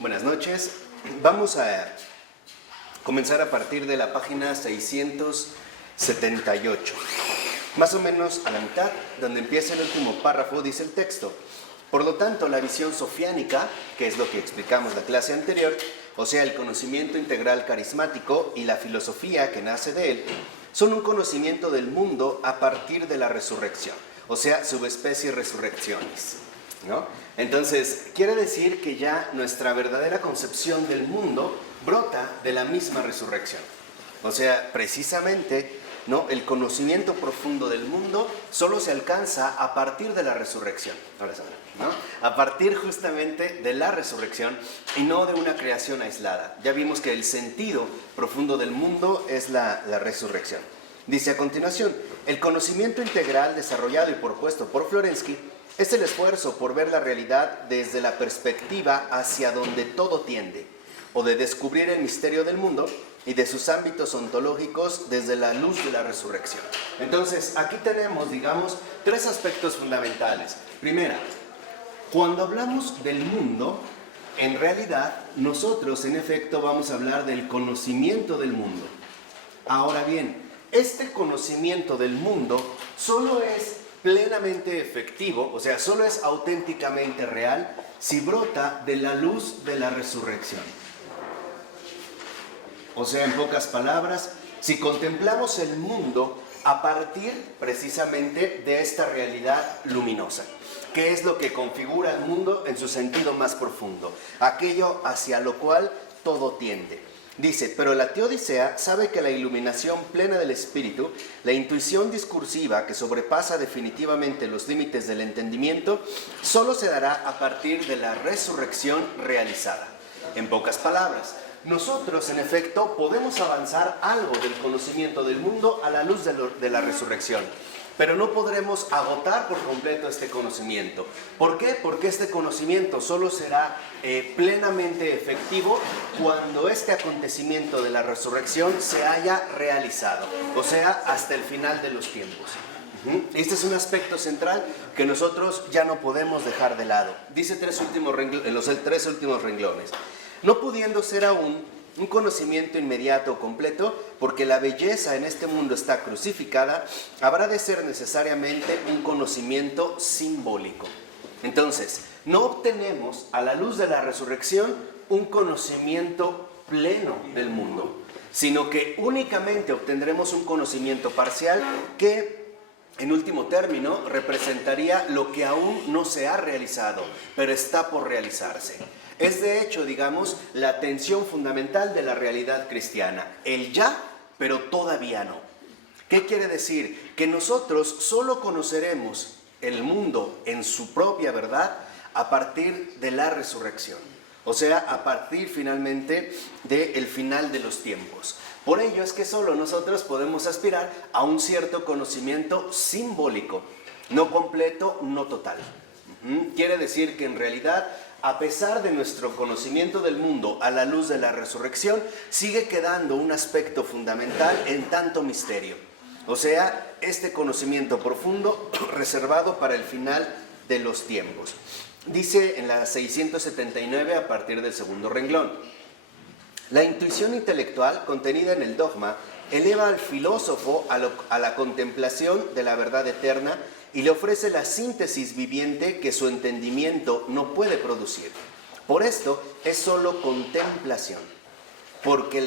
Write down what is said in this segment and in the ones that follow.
Buenas noches. Vamos a comenzar a partir de la página 678. Más o menos a la mitad, donde empieza el último párrafo, dice el texto: por lo tanto, la visión sofiánica, que es lo que explicamos la clase anterior, o sea, el conocimiento integral carismático y la filosofía que nace de él, son un conocimiento del mundo a partir de la resurrección, o sea, subespecie resurrecciones, ¿no? Entonces, quiere decir que ya nuestra verdadera concepción del mundo brota de la misma resurrección. O sea, precisamente, ¿no?, el conocimiento profundo del mundo solo se alcanza a partir de la resurrección. ¿No? A partir justamente de la resurrección y no de una creación aislada. Ya vimos que el sentido profundo del mundo es la resurrección. Dice a continuación: el conocimiento integral desarrollado y propuesto por Florensky es el esfuerzo por ver la realidad desde la perspectiva hacia donde todo tiende, o de descubrir el misterio del mundo y de sus ámbitos ontológicos desde la luz de la resurrección. Entonces, aquí tenemos, digamos, tres aspectos fundamentales. Primera, cuando hablamos del mundo, en realidad, nosotros en efecto vamos a hablar del conocimiento del mundo. Ahora bien, este conocimiento del mundo solo es plenamente efectivo, o sea, solo es auténticamente real si brota de la luz de la resurrección. O sea, en pocas palabras, si contemplamos el mundo a partir precisamente de esta realidad luminosa, que es lo que configura el mundo en su sentido más profundo, aquello hacia lo cual todo tiende. Dice: pero la teodicea sabe que la iluminación plena del espíritu, la intuición discursiva que sobrepasa definitivamente los límites del entendimiento, solo se dará a partir de la resurrección realizada. En pocas palabras, nosotros en efecto podemos avanzar algo del conocimiento del mundo a la luz de la resurrección, pero no podremos agotar por completo este conocimiento. ¿Por qué? Porque este conocimiento solo será plenamente efectivo cuando este acontecimiento de la resurrección se haya realizado, o sea, hasta el final de los tiempos. Este es un aspecto central que nosotros ya no podemos dejar de lado. Dice en los tres últimos renglones: no pudiendo ser aún un conocimiento inmediato o completo, porque la belleza en este mundo está crucificada, habrá de ser necesariamente un conocimiento simbólico. Entonces, no obtenemos a la luz de la resurrección un conocimiento pleno del mundo, sino que únicamente obtendremos un conocimiento parcial que, en último término, representaría lo que aún no se ha realizado, pero está por realizarse. Es de hecho, digamos, la tensión fundamental de la realidad cristiana: el ya, pero todavía no. ¿Qué quiere decir? Que nosotros solo conoceremos el mundo en su propia verdad a partir de la resurrección, o sea, a partir finalmente del final de los tiempos. Por ello es que solo nosotros podemos aspirar a un cierto conocimiento simbólico, no completo, no total. Quiere decir que en realidad, a pesar de nuestro conocimiento del mundo a la luz de la resurrección, sigue quedando un aspecto fundamental en tanto misterio. O sea, este conocimiento profundo reservado para el final de los tiempos. Dice en la 679 a partir del segundo renglón: la intuición intelectual contenida en el dogma eleva al filósofo a la contemplación de la verdad eterna y le ofrece la síntesis viviente que su entendimiento no puede producir. Por esto es solo contemplación, porque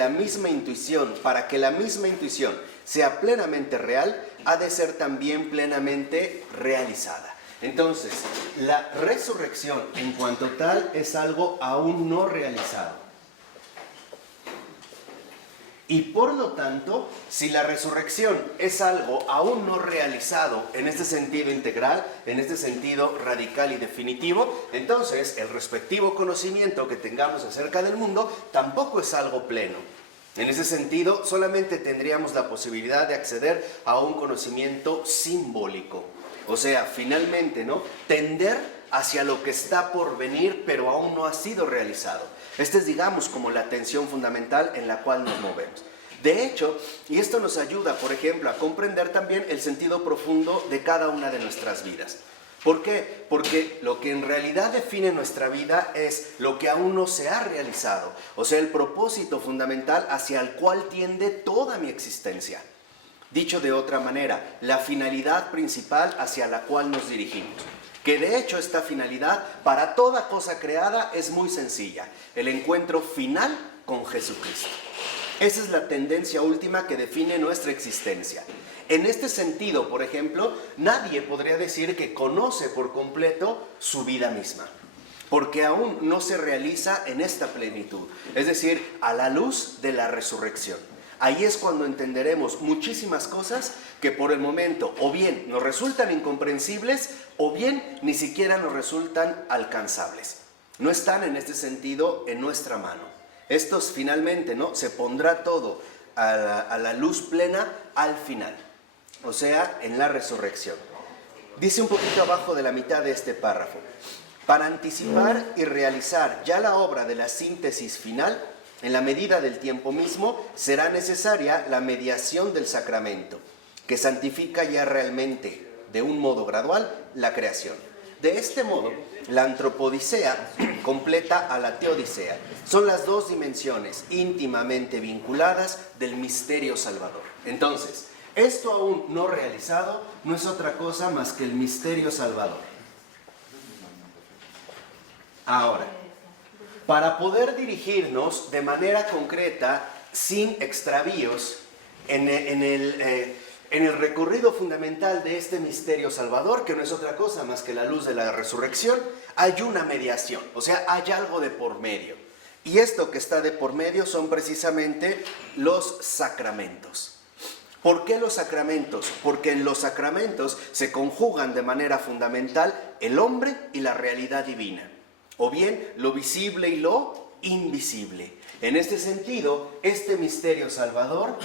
para que la misma intuición sea plenamente real, ha de ser también plenamente realizada. Entonces, la resurrección en cuanto tal es algo aún no realizado. Y por lo tanto, si la resurrección es algo aún no realizado en este sentido integral, en este sentido radical y definitivo, entonces el respectivo conocimiento que tengamos acerca del mundo tampoco es algo pleno. En ese sentido, solamente tendríamos la posibilidad de acceder a un conocimiento simbólico. O sea, finalmente, ¿no?, tender hacia lo que está por venir, pero aún no ha sido realizado. Esta es, digamos, como la tensión fundamental en la cual nos movemos. De hecho, y esto nos ayuda, por ejemplo, a comprender también el sentido profundo de cada una de nuestras vidas. ¿Por qué? Porque lo que en realidad define nuestra vida es lo que aún no se ha realizado, o sea, el propósito fundamental hacia el cual tiende toda mi existencia. Dicho de otra manera, la finalidad principal hacia la cual nos dirigimos. Que de hecho esta finalidad para toda cosa creada es muy sencilla, el encuentro final con Jesucristo. Esa es la tendencia última que define nuestra existencia. En este sentido, por ejemplo, nadie podría decir que conoce por completo su vida misma, porque aún no se realiza en esta plenitud, es decir, a la luz de la resurrección. Ahí es cuando entenderemos muchísimas cosas que por el momento o bien nos resultan incomprensibles o bien ni siquiera nos resultan alcanzables. No están en este sentido en nuestra mano. Estos finalmente, ¿no?, se pondrá todo a la luz plena al final, o sea, en la resurrección. Dice un poquito abajo de la mitad de este párrafo: para anticipar y realizar ya la obra de la síntesis final, en la medida del tiempo mismo, será necesaria la mediación del sacramento, que santifica ya realmente, de un modo gradual, la creación. De este modo, la antropodicea completa a la teodicea. Son las dos dimensiones íntimamente vinculadas del misterio salvador. Entonces, esto aún no realizado no es otra cosa más que el misterio salvador. Ahora, para poder dirigirnos de manera concreta, sin extravíos, en el recorrido fundamental de este misterio salvador, que no es otra cosa más que la luz de la resurrección, hay una mediación, o sea, hay algo de por medio. Y esto que está de por medio son precisamente los sacramentos. ¿Por qué los sacramentos? Porque en los sacramentos se conjugan de manera fundamental el hombre y la realidad divina, o bien lo visible y lo invisible. En este sentido, este misterio salvador,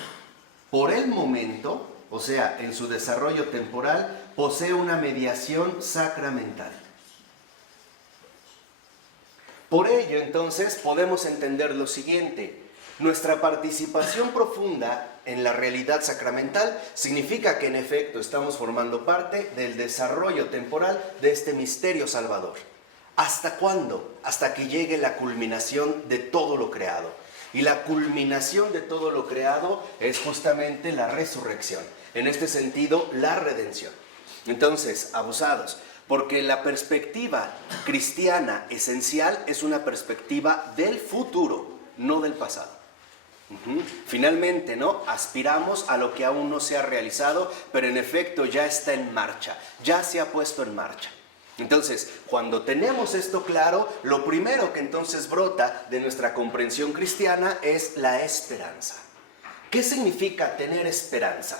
por el momento, o sea, en su desarrollo temporal, posee una mediación sacramental. Por ello, entonces, podemos entender lo siguiente: nuestra participación profunda en la realidad sacramental significa que en efecto estamos formando parte del desarrollo temporal de este misterio salvador. ¿Hasta cuándo? Hasta que llegue la culminación de todo lo creado. Y la culminación de todo lo creado es justamente la resurrección. En este sentido, la redención. Entonces, abusados, porque la perspectiva cristiana esencial es una perspectiva del futuro, no del pasado. Finalmente, ¿no?, aspiramos a lo que aún no se ha realizado, pero en efecto ya está en marcha, ya se ha puesto en marcha. Entonces, cuando tenemos esto claro, lo primero que entonces brota de nuestra comprensión cristiana es la esperanza. ¿Qué significa tener esperanza?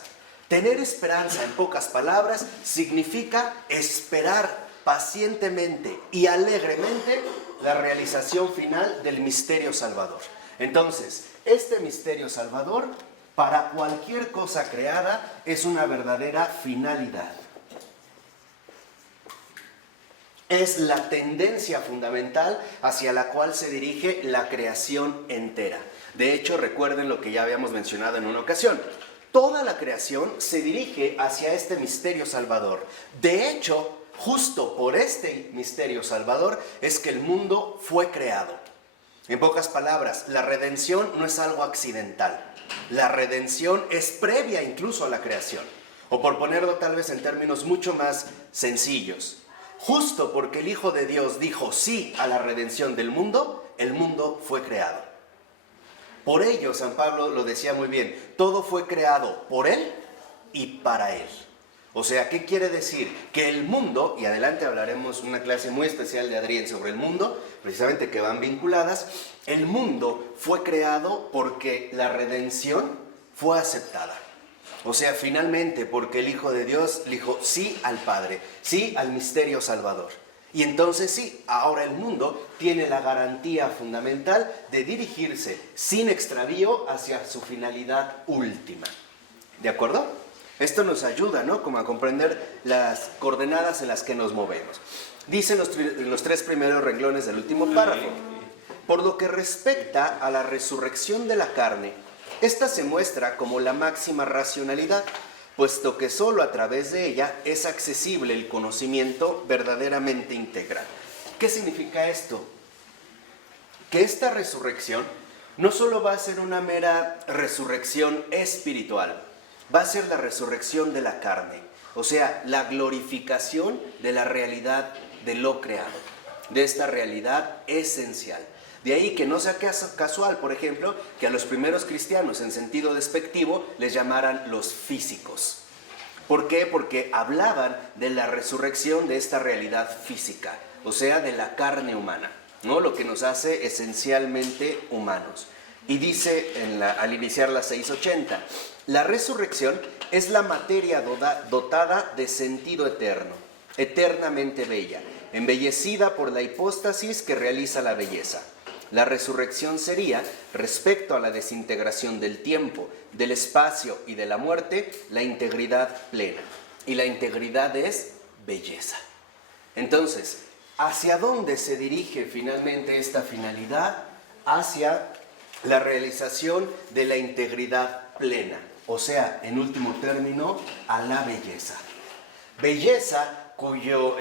Tener esperanza, en pocas palabras, significa esperar pacientemente y alegremente la realización final del misterio salvador. Entonces, este misterio salvador, para cualquier cosa creada, es una verdadera finalidad. Es la tendencia fundamental hacia la cual se dirige la creación entera. De hecho, recuerden lo que ya habíamos mencionado en una ocasión. Toda la creación se dirige hacia este misterio salvador. De hecho, justo por este misterio salvador es que el mundo fue creado. En pocas palabras, la redención no es algo accidental. La redención es previa incluso a la creación. O por ponerlo tal vez en términos mucho más sencillos, justo porque el Hijo de Dios dijo sí a la redención del mundo, el mundo fue creado. Por ello, San Pablo lo decía muy bien, todo fue creado por Él y para Él. O sea, ¿qué quiere decir? Que el mundo, y adelante hablaremos una clase muy especial de Adrián sobre el mundo, precisamente que van vinculadas, el mundo fue creado porque la redención fue aceptada. O sea, finalmente, porque el Hijo de Dios dijo sí al Padre, sí al misterio salvador. Y entonces sí, ahora el mundo tiene la garantía fundamental de dirigirse sin extravío hacia su finalidad última. ¿De acuerdo? Esto nos ayuda, ¿no?, como a comprender las coordenadas en las que nos movemos. Dicen los tres primeros renglones del último párrafo: por lo que respecta a la resurrección de la carne, esta se muestra como la máxima racionalidad, puesto que solo a través de ella es accesible el conocimiento verdaderamente integral. ¿Qué significa esto? Que esta resurrección no solo va a ser una mera resurrección espiritual, va a ser la resurrección de la carne, o sea, la glorificación de la realidad de lo creado, de esta realidad esencial. De ahí que no sea casual, por ejemplo, que a los primeros cristianos en sentido despectivo les llamaran los físicos. ¿Por qué? Porque hablaban de la resurrección de esta realidad física, o sea, de la carne humana, ¿no? Lo que nos hace esencialmente humanos. Y dice al iniciar la 680, la resurrección es la materia dotada de sentido eterno, eternamente bella, embellecida por la hipóstasis que realiza la belleza. La resurrección sería, respecto a la desintegración del tiempo, del espacio y de la muerte, la integridad plena. Y la integridad es belleza. Entonces, ¿hacia dónde se dirige finalmente esta finalidad? Hacia la realización de la integridad plena. O sea, en último término, a la belleza. Belleza cuyo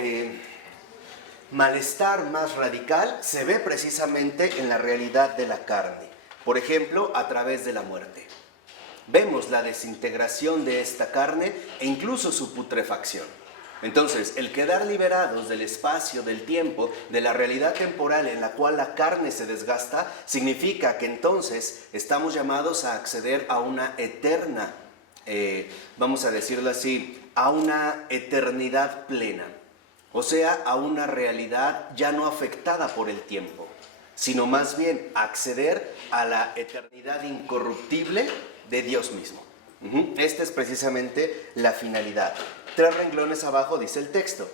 malestar más radical se ve precisamente en la realidad de la carne. Por ejemplo, a través de la muerte. Vemos la desintegración de esta carne e incluso su putrefacción. Entonces, el quedar liberados del espacio, del tiempo, de la realidad temporal en la cual la carne se desgasta, significa que entonces estamos llamados a acceder a una eterna, vamos a decirlo así, a una eternidad plena. O sea, a una realidad ya no afectada por el tiempo, sino más bien acceder a la eternidad incorruptible de Dios mismo. Esta es precisamente la finalidad. 3 renglones abajo dice el texto.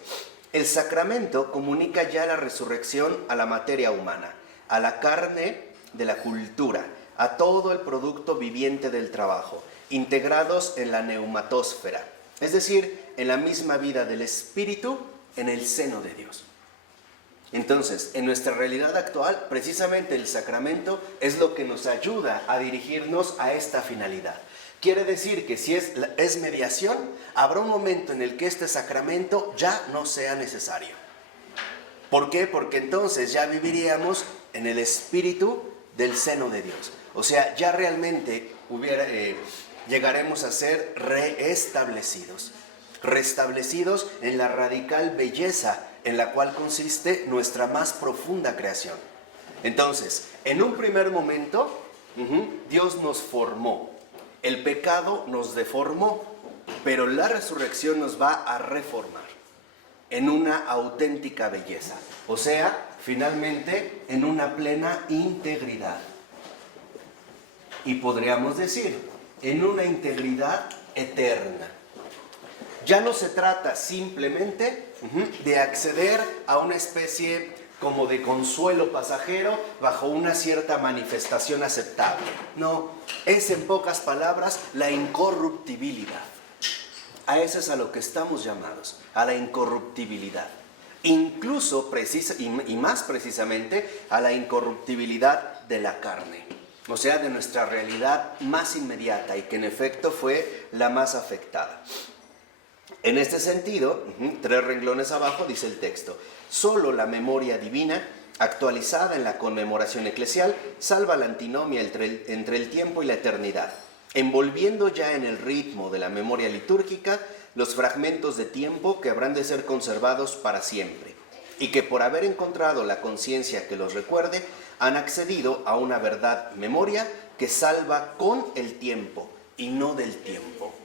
El sacramento comunica ya la resurrección a la materia humana, a la carne de la cultura, a todo el producto viviente del trabajo, integrados en la neumatósfera, es decir, en la misma vida del espíritu en el seno de Dios. Entonces, en nuestra realidad actual, precisamente el sacramento es lo que nos ayuda a dirigirnos a esta finalidad. Quiere decir que si es mediación, habrá un momento en el que este sacramento ya no sea necesario. ¿Por qué? Porque entonces ya viviríamos en el espíritu del seno de Dios. O sea, ya realmente llegaremos a ser restablecidos en la radical belleza en la cual consiste nuestra más profunda creación. Entonces, en un primer momento, Dios nos formó. El pecado nos deformó, pero la resurrección nos va a reformar en una auténtica belleza. O sea, finalmente, en una plena integridad. Y podríamos decir, en una integridad eterna. Ya no se trata simplemente de acceder a una especie como de consuelo pasajero bajo una cierta manifestación aceptable. No, es en pocas palabras la incorruptibilidad. A eso es a lo que estamos llamados, a la incorruptibilidad. Incluso y más precisamente a la incorruptibilidad de la carne. O sea, de nuestra realidad más inmediata y que en efecto fue la más afectada. En este sentido, 3 renglones abajo dice el texto, solo la memoria divina, actualizada en la conmemoración eclesial, salva la antinomia entre el tiempo y la eternidad, envolviendo ya en el ritmo de la memoria litúrgica los fragmentos de tiempo que habrán de ser conservados para siempre, y que por haber encontrado la conciencia que los recuerde, han accedido a una verdad memoria que salva con el tiempo y no del tiempo.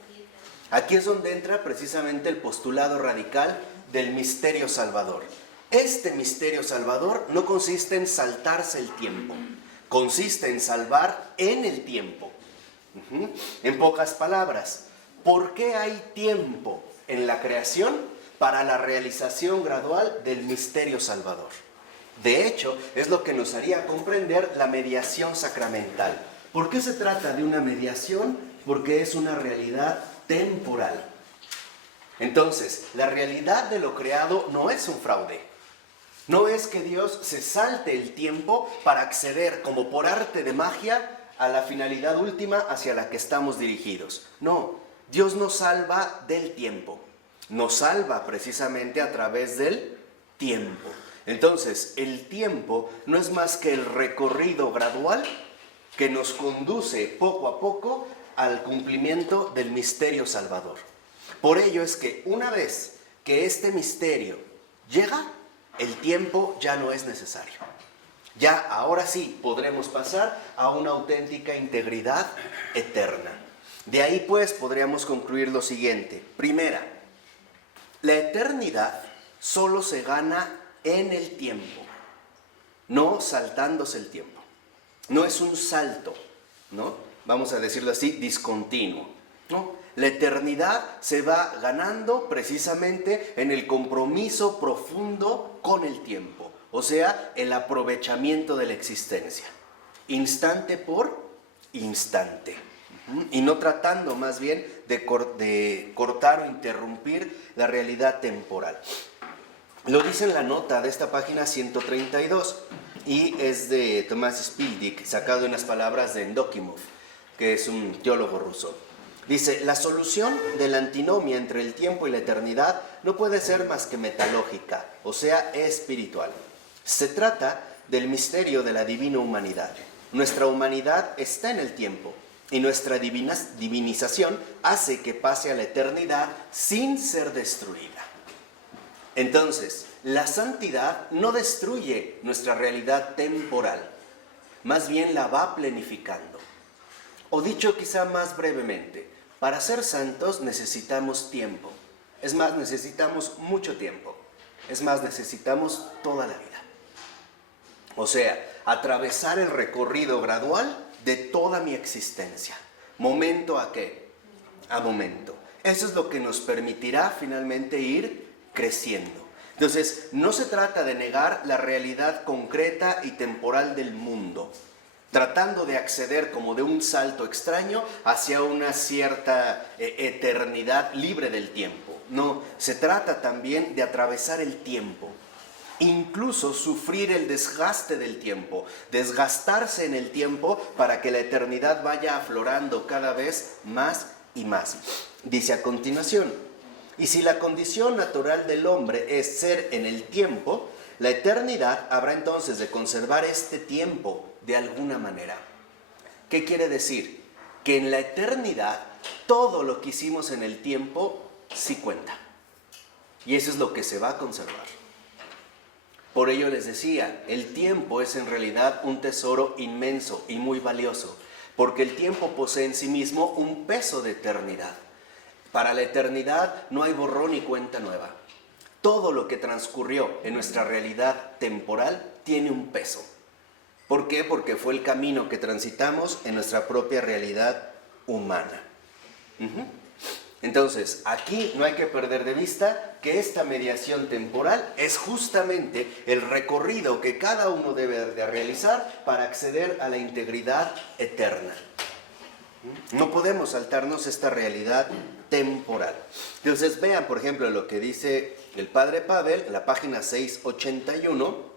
Aquí es donde entra precisamente el postulado radical del misterio salvador. Este misterio salvador no consiste en saltarse el tiempo, consiste en salvar en el tiempo. En pocas palabras, ¿por qué hay tiempo en la creación para la realización gradual del misterio salvador? De hecho, es lo que nos haría comprender la mediación sacramental. ¿Por qué se trata de una mediación? Porque es una realidad temporal. Entonces, la realidad de lo creado no es un fraude. No es que Dios se salte el tiempo para acceder, como por arte de magia, a la finalidad última hacia la que estamos dirigidos. No, Dios nos salva del tiempo, nos salva precisamente a través del tiempo. Entonces, el tiempo no es más que el recorrido gradual que nos conduce poco a poco al cumplimiento del misterio salvador. Por ello es que una vez que este misterio llega, el tiempo ya no es necesario. Ya ahora sí podremos pasar a una auténtica integridad eterna. De ahí pues podríamos concluir lo siguiente. Primera, la eternidad solo se gana en el tiempo, no saltándose el tiempo. No es un salto, ¿no? Vamos a decirlo así, discontinuo, ¿no? La eternidad se va ganando precisamente en el compromiso profundo con el tiempo, o sea, el aprovechamiento de la existencia, instante por instante, y no tratando más bien de cortar o interrumpir la realidad temporal. Lo dice en la nota de esta página 132 y es de Tomás Spildik, sacado de unas palabras de Endokimov, que es un teólogo ruso. Dice, la solución de la antinomia entre el tiempo y la eternidad no puede ser más que metalógica, o sea, espiritual. Se trata del misterio de la divina humanidad. Nuestra humanidad está en el tiempo y nuestra divinización hace que pase a la eternidad sin ser destruida. Entonces, la santidad no destruye nuestra realidad temporal, más bien la va planificando. O dicho quizá más brevemente, para ser santos necesitamos tiempo. Es más, necesitamos mucho tiempo. Es más, necesitamos toda la vida. O sea, atravesar el recorrido gradual de toda mi existencia. ¿Momento a qué? A momento. Eso es lo que nos permitirá finalmente ir creciendo. Entonces, no se trata de negar la realidad concreta y temporal del mundo, tratando de acceder como de un salto extraño hacia una cierta eternidad libre del tiempo. No, se trata también de atravesar el tiempo, incluso sufrir el desgaste del tiempo, desgastarse en el tiempo para que la eternidad vaya aflorando cada vez más y más. Dice a continuación, y si la condición natural del hombre es ser en el tiempo, la eternidad habrá entonces de conservar este tiempo de alguna manera. ¿Qué quiere decir? Que en la eternidad todo lo que hicimos en el tiempo sí cuenta. Y eso es lo que se va a conservar. Por ello les decía, el tiempo es en realidad un tesoro inmenso y muy valioso, porque el tiempo posee en sí mismo un peso de eternidad. Para la eternidad no hay borrón ni cuenta nueva. Todo lo que transcurrió en nuestra realidad temporal tiene un peso. ¿Por qué? Porque fue el camino que transitamos en nuestra propia realidad humana. Entonces, aquí no hay que perder de vista que esta mediación temporal es justamente el recorrido que cada uno debe de realizar para acceder a la integridad eterna. No podemos saltarnos esta realidad temporal. Entonces vean, por ejemplo, lo que dice el Padre Pavel en la página 681,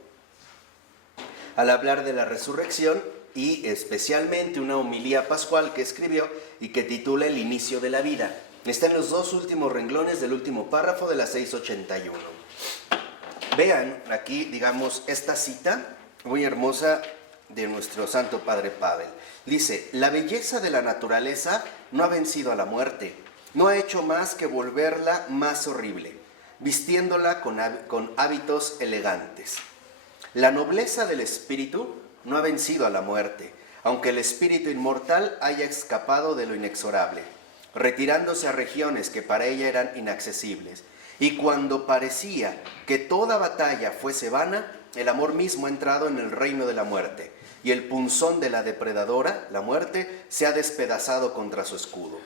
al hablar de la resurrección y especialmente una homilía pascual que escribió y que titula El inicio de la vida. Está en los dos últimos renglones del último párrafo de la 681. Vean aquí, digamos, esta cita muy hermosa de nuestro Santo Padre Pavel. Dice, la belleza de la naturaleza no ha vencido a la muerte, no ha hecho más que volverla más horrible, vistiéndola con hábitos elegantes. La nobleza del espíritu no ha vencido a la muerte, aunque el espíritu inmortal haya escapado de lo inexorable, retirándose a regiones que para ella eran inaccesibles. Y cuando parecía que toda batalla fuese vana, el amor mismo ha entrado en el reino de la muerte, y el punzón de la depredadora, la muerte, se ha despedazado contra su escudo.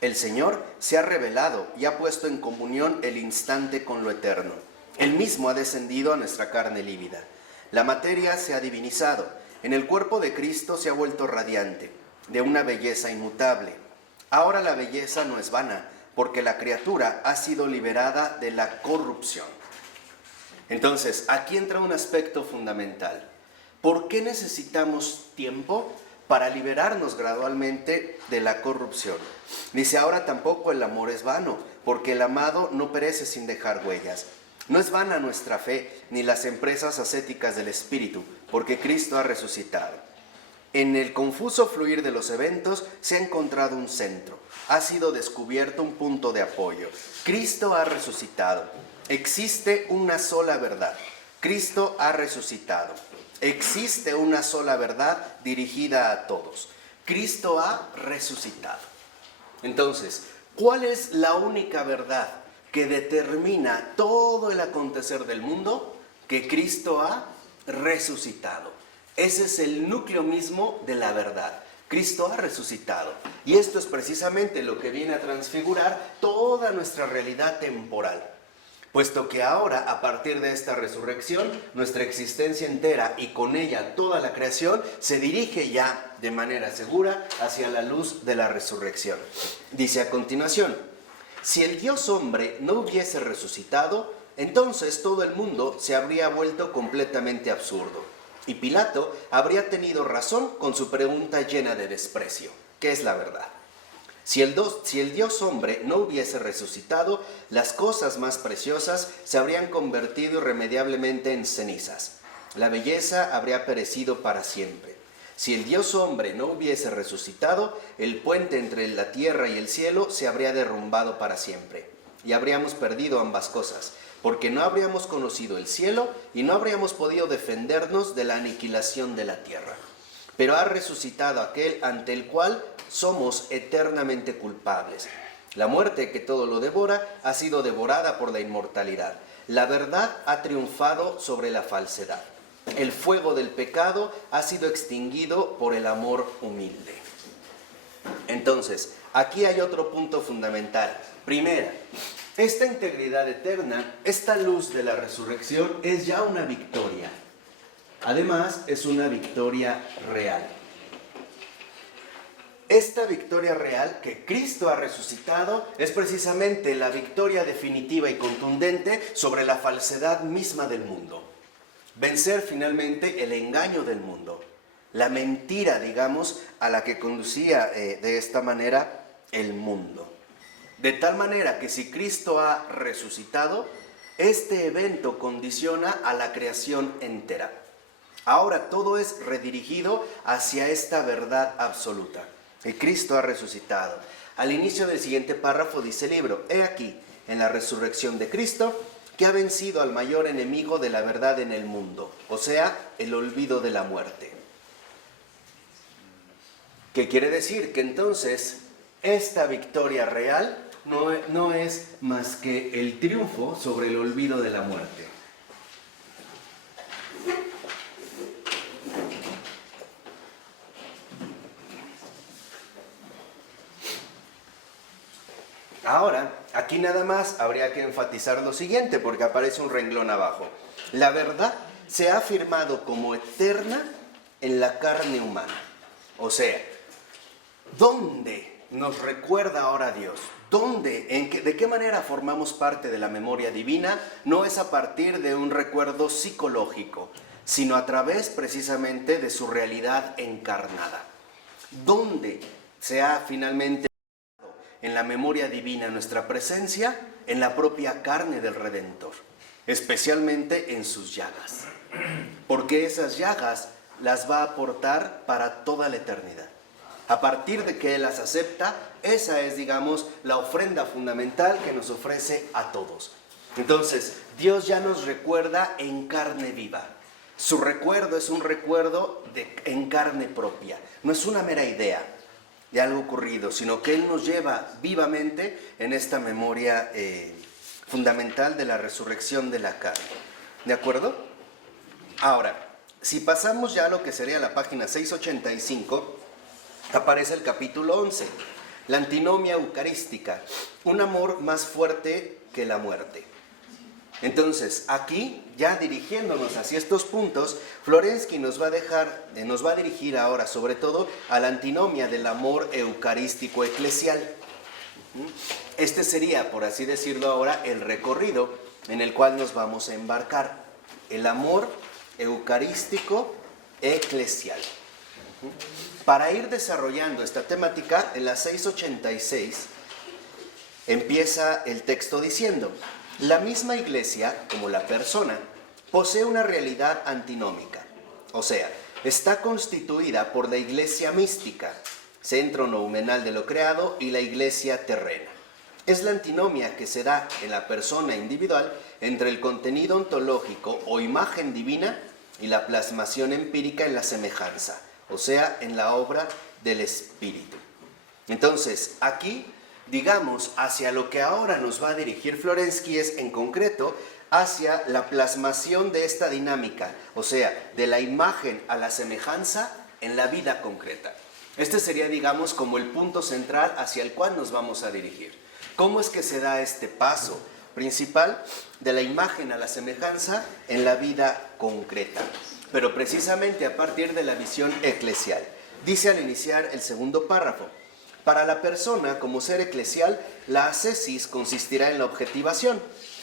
El Señor se ha revelado y ha puesto en comunión el instante con lo eterno. Él mismo ha descendido a nuestra carne lívida. La materia se ha divinizado. En el cuerpo de Cristo se ha vuelto radiante, de una belleza inmutable. Ahora la belleza no es vana, porque la criatura ha sido liberada de la corrupción. Entonces, aquí entra un aspecto fundamental. ¿Por qué necesitamos tiempo? para liberarnos gradualmente de la corrupción. Dice, ahora tampoco el amor es vano, porque el amado no perece sin dejar huellas. No es vana nuestra fe, ni las empresas ascéticas del Espíritu, porque Cristo ha resucitado. En el confuso fluir de los eventos se ha encontrado un centro, ha sido descubierto un punto de apoyo. Cristo ha resucitado. Existe una sola verdad. Cristo ha resucitado. Existe una sola verdad dirigida a todos. Cristo ha resucitado. Entonces, ¿cuál es la única verdad que determina todo el acontecer del mundo? Que Cristo ha resucitado. Ese es el núcleo mismo de la verdad. Cristo ha resucitado. Y esto es precisamente lo que viene a transfigurar toda nuestra realidad temporal. Puesto que ahora, a partir de esta resurrección, nuestra existencia entera y con ella toda la creación se dirige ya de manera segura hacia la luz de la resurrección. Dice a continuación, si el Dios hombre no hubiese resucitado, entonces todo el mundo se habría vuelto completamente absurdo. Y Pilato habría tenido razón con su pregunta llena de desprecio. ¿Qué es la verdad? Si el Dios hombre no hubiese resucitado, las cosas más preciosas se habrían convertido irremediablemente en cenizas. La belleza habría perecido para siempre. Si el Dios hombre no hubiese resucitado, el puente entre la tierra y el cielo se habría derrumbado para siempre. Y habríamos perdido ambas cosas, porque no habríamos conocido el cielo y no habríamos podido defendernos de la aniquilación de la tierra. Pero ha resucitado aquel ante el cual somos eternamente culpables. La muerte que todo lo devora ha sido devorada por la inmortalidad. La verdad ha triunfado sobre la falsedad. El fuego del pecado ha sido extinguido por el amor humilde. Entonces, aquí hay otro punto fundamental. Primera, esta integridad eterna, esta luz de la resurrección es ya una victoria. Además, es una victoria real. Esta victoria real que Cristo ha resucitado es precisamente la victoria definitiva y contundente sobre la falsedad misma del mundo. Vencer finalmente el engaño del mundo, la mentira, digamos, a la que conducía de esta manera el mundo. De tal manera que si Cristo ha resucitado, este evento condiciona a la creación entera. Ahora todo es redirigido hacia esta verdad absoluta. Y Cristo ha resucitado. Al inicio del siguiente párrafo dice el libro, he aquí, en la resurrección de Cristo, que ha vencido al mayor enemigo de la verdad en el mundo, o sea, el olvido de la muerte. ¿Qué quiere decir? Que entonces esta victoria real no es más que el triunfo sobre el olvido de la muerte. Ahora, aquí nada más habría que enfatizar lo siguiente, porque aparece un renglón abajo. La verdad se ha afirmado como eterna en la carne humana. O sea, ¿dónde nos recuerda ahora Dios? ¿Dónde? ¿De qué manera formamos parte de la memoria divina? No es a partir de un recuerdo psicológico, sino a través precisamente de su realidad encarnada. ¿Dónde se ha finalmente en la memoria divina nuestra presencia? En la propia carne del Redentor, especialmente en sus llagas, porque esas llagas las va a aportar para toda la eternidad. A partir de que Él las acepta, esa es, digamos, la ofrenda fundamental que nos ofrece a todos. Entonces, Dios ya nos recuerda en carne viva. Su recuerdo es un recuerdo en carne propia, no es una mera idea de algo ocurrido, sino que Él nos lleva vivamente en esta memoria fundamental de la resurrección de la carne. ¿De acuerdo? Ahora, si pasamos ya a lo que sería la página 685, aparece el capítulo 11, la antinomia eucarística, un amor más fuerte que la muerte. Entonces, aquí, ya dirigiéndonos hacia estos puntos, Florensky nos va a dirigir ahora sobre todo a la antinomia del amor eucarístico eclesial. Este sería, por así decirlo ahora, el recorrido en el cual nos vamos a embarcar. El amor eucarístico eclesial. Para ir desarrollando esta temática, en la 686 empieza el texto diciendo: la misma iglesia, como la persona, posee una realidad antinómica, o sea, está constituida por la iglesia mística, centro noumenal de lo creado, y la iglesia terrena. Es la antinomia que se da en la persona individual entre el contenido ontológico o imagen divina y la plasmación empírica en la semejanza, o sea, en la obra del Espíritu. Entonces, aquí, digamos, hacia lo que ahora nos va a dirigir Florensky es, en concreto, hacia la plasmación de esta dinámica, o sea, de la imagen a la semejanza en la vida concreta. Este sería, digamos, como el punto central hacia el cual nos vamos a dirigir. ¿Cómo es que se da este paso principal de la imagen a la semejanza en la vida concreta? Pero precisamente a partir de la visión eclesial. Dice al iniciar el segundo párrafo: para la persona como ser eclesial, la ascesis consistirá en la objetivación,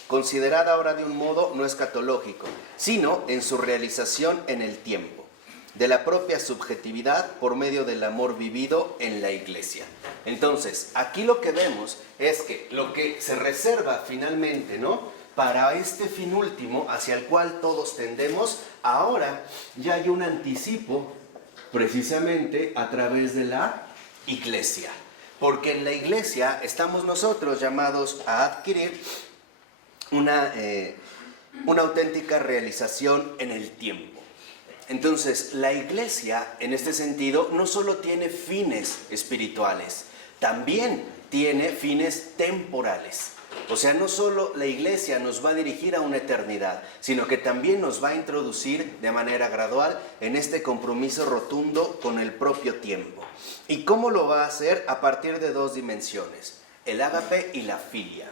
considerada ahora de un modo no escatológico, sino en su realización en el tiempo, de la propia subjetividad por medio del amor vivido en la iglesia. Entonces, aquí lo que vemos es que lo que se reserva finalmente, ¿no?, para este fin último hacia el cual todos tendemos, ahora ya hay un anticipo precisamente a través de la iglesia. Porque en la iglesia estamos nosotros llamados a adquirir una auténtica realización en el tiempo. Entonces, la iglesia, en este sentido, no solo tiene fines espirituales, también tiene fines temporales. O sea, no solo la iglesia nos va a dirigir a una eternidad, sino que también nos va a introducir de manera gradual en este compromiso rotundo con el propio tiempo. ¿Y cómo lo va a hacer? A partir de dos dimensiones: el ágape y la filia.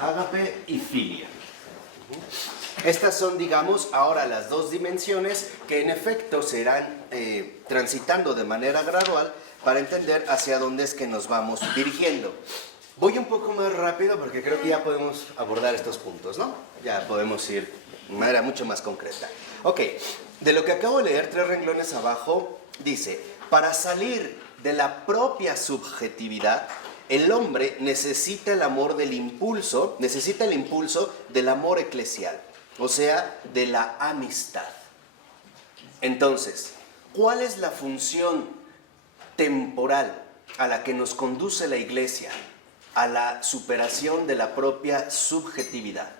Ágape y filia. Estas son, digamos, ahora las dos dimensiones que en efecto se irán transitando de manera gradual para entender hacia dónde es que nos vamos dirigiendo. Voy un poco más rápido porque creo que ya podemos abordar estos puntos, ¿no? Ya podemos ir de manera mucho más concreta. Ok, de lo que acabo de leer, 3 renglones abajo, dice: para salir de la propia subjetividad, el hombre necesita el amor del impulso, necesita el impulso del amor eclesial, o sea, de la amistad. Entonces, ¿cuál es la función temporal a la que nos conduce la iglesia? A la superación de la propia subjetividad,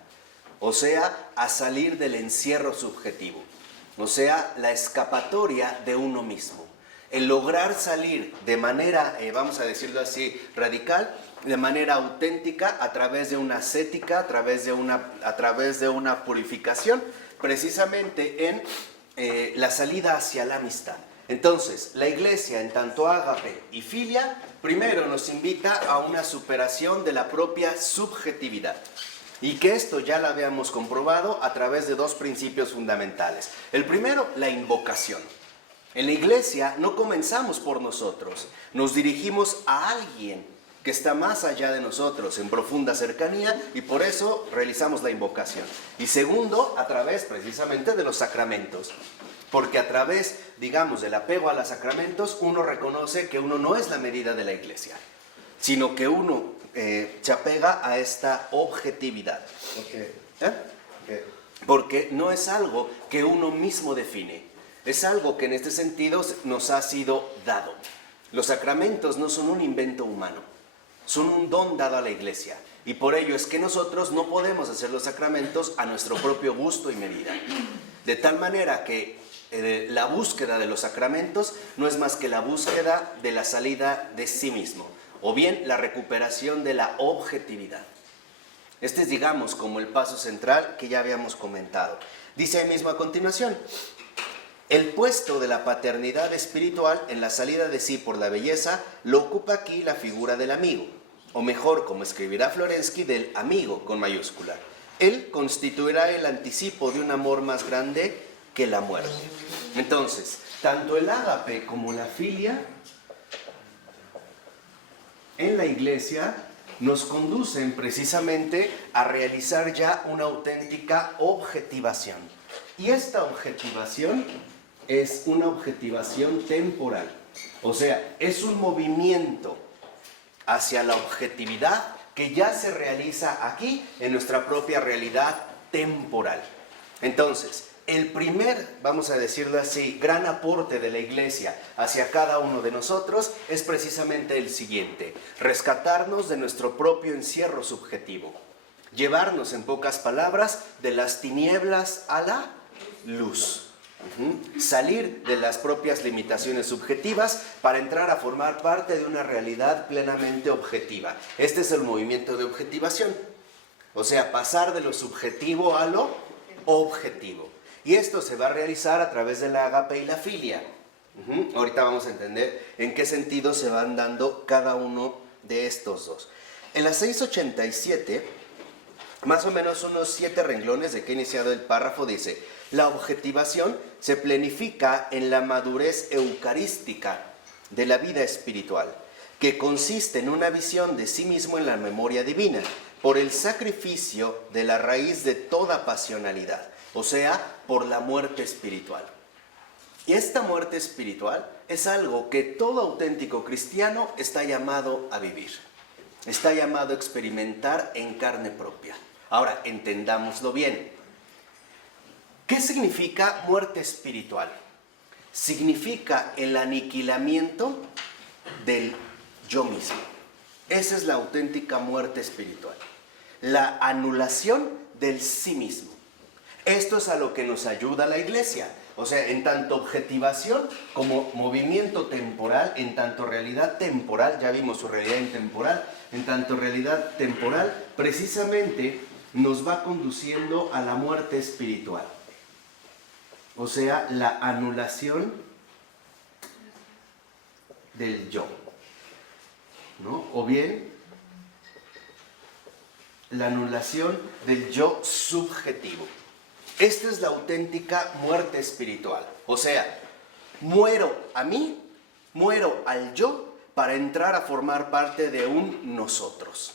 o sea, a salir del encierro subjetivo, o sea, la escapatoria de uno mismo. El lograr salir de manera, vamos a decirlo así, radical, de manera auténtica, a través de una ascética, a través de una purificación, precisamente en la salida hacia la amistad. Entonces, la iglesia, en tanto ágape y filia, primero nos invita a una superación de la propia subjetividad. Y que esto ya lo habíamos comprobado a través de 2 principios fundamentales. El primero, la invocación. En la iglesia no comenzamos por nosotros, nos dirigimos a alguien que está más allá de nosotros, en profunda cercanía, y por eso realizamos la invocación. Y segundo, a través precisamente de los sacramentos. Porque a través, digamos, del apego a los sacramentos, uno reconoce que uno no es la medida de la iglesia, sino que uno se apega a esta objetividad. Porque no es algo que uno mismo define, es algo que en este sentido nos ha sido dado. Los sacramentos no son un invento humano, son un don dado a la iglesia. Y por ello es que nosotros no podemos hacer los sacramentos a nuestro propio gusto y medida. De tal manera que la búsqueda de los sacramentos no es más que la búsqueda de la salida de sí mismo, o bien la recuperación de la objetividad. Este es, digamos, como el paso central que ya habíamos comentado. Dice ahí mismo a continuación: el puesto de la paternidad espiritual en la salida de sí por la belleza lo ocupa aquí la figura del amigo, o mejor, como escribirá Florensky, del amigo con mayúscula. Él constituirá el anticipo de un amor más grande que la muerte. Entonces, tanto el ágape como la filia en la iglesia nos conducen precisamente a realizar ya una auténtica objetivación. Y esta objetivación es una objetivación temporal. O sea, es un movimiento hacia la objetividad que ya se realiza aquí en nuestra propia realidad temporal. Entonces, el primer, vamos a decirlo así, gran aporte de la Iglesia hacia cada uno de nosotros es precisamente el siguiente: rescatarnos de nuestro propio encierro subjetivo, llevarnos, en pocas palabras, de las tinieblas a la luz. Salir de las propias limitaciones subjetivas para entrar a formar parte de una realidad plenamente objetiva. Este es el movimiento de objetivación. O sea, pasar de lo subjetivo a lo objetivo. Y esto se va a realizar a través de la agape y la filia. Ahorita vamos a entender en qué sentido se van dando cada uno de estos dos. En la 687, más o menos unos 7 renglones de que he iniciado el párrafo, dice: la objetivación se planifica en la madurez eucarística de la vida espiritual, que consiste en una visión de sí mismo en la memoria divina, por el sacrificio de la raíz de toda pasionalidad, o sea, por la muerte espiritual. Y esta muerte espiritual es algo que todo auténtico cristiano está llamado a vivir, está llamado a experimentar en carne propia. Ahora, entendámoslo bien. ¿Qué significa muerte espiritual? Significa el aniquilamiento del yo mismo. Esa es la auténtica muerte espiritual. La anulación del sí mismo. Esto es a lo que nos ayuda la Iglesia. O sea, en tanto objetivación como movimiento temporal, en tanto realidad temporal, ya vimos su realidad intemporal, en tanto realidad temporal, precisamente nos va conduciendo a la muerte espiritual. O sea, la anulación del yo, ¿no? O bien, la anulación del yo subjetivo. Esta es la auténtica muerte espiritual. O sea, muero a mí, muero al yo para entrar a formar parte de un nosotros.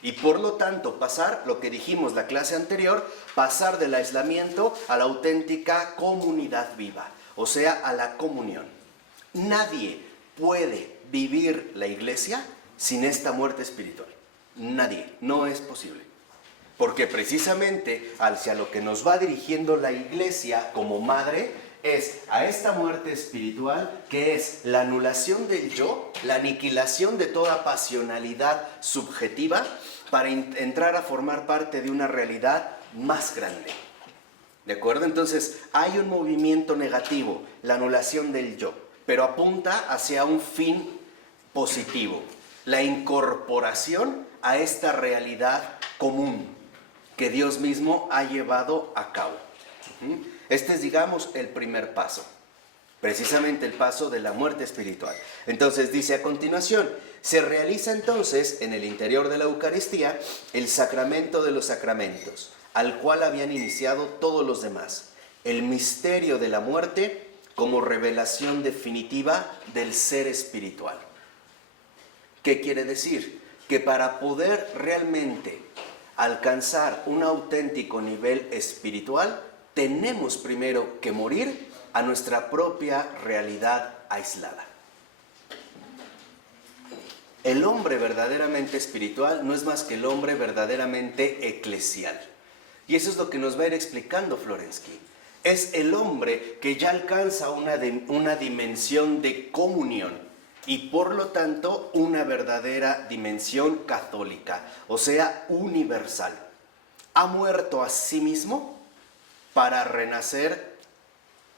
Y por lo tanto pasar, lo que dijimos la clase anterior, pasar del aislamiento a la auténtica comunidad viva, o sea, a la comunión. Nadie puede vivir la Iglesia sin esta muerte espiritual. Nadie, no es posible. Porque precisamente hacia lo que nos va dirigiendo la Iglesia como madre es a esta muerte espiritual, que es la anulación del yo, la aniquilación de toda pasionalidad subjetiva, para entrar a formar parte de una realidad más grande. ¿De acuerdo? Entonces, hay un movimiento negativo, la anulación del yo, pero apunta hacia un fin positivo, la incorporación a esta realidad común que Dios mismo ha llevado a cabo. Este es, digamos, el primer paso, precisamente el paso de la muerte espiritual. Entonces dice a continuación: se realiza entonces en el interior de la Eucaristía el sacramento de los sacramentos, al cual habían iniciado todos los demás, el misterio de la muerte como revelación definitiva del ser espiritual. ¿Qué quiere decir? Que para poder realmente alcanzar un auténtico nivel espiritual, tenemos primero que morir a nuestra propia realidad aislada. El hombre verdaderamente espiritual no es más que el hombre verdaderamente eclesial. Y eso es lo que nos va a ir explicando Florensky. Es el hombre que ya alcanza una dimensión de comunión y por lo tanto una verdadera dimensión católica, o sea, universal. Ha muerto a sí mismo para renacer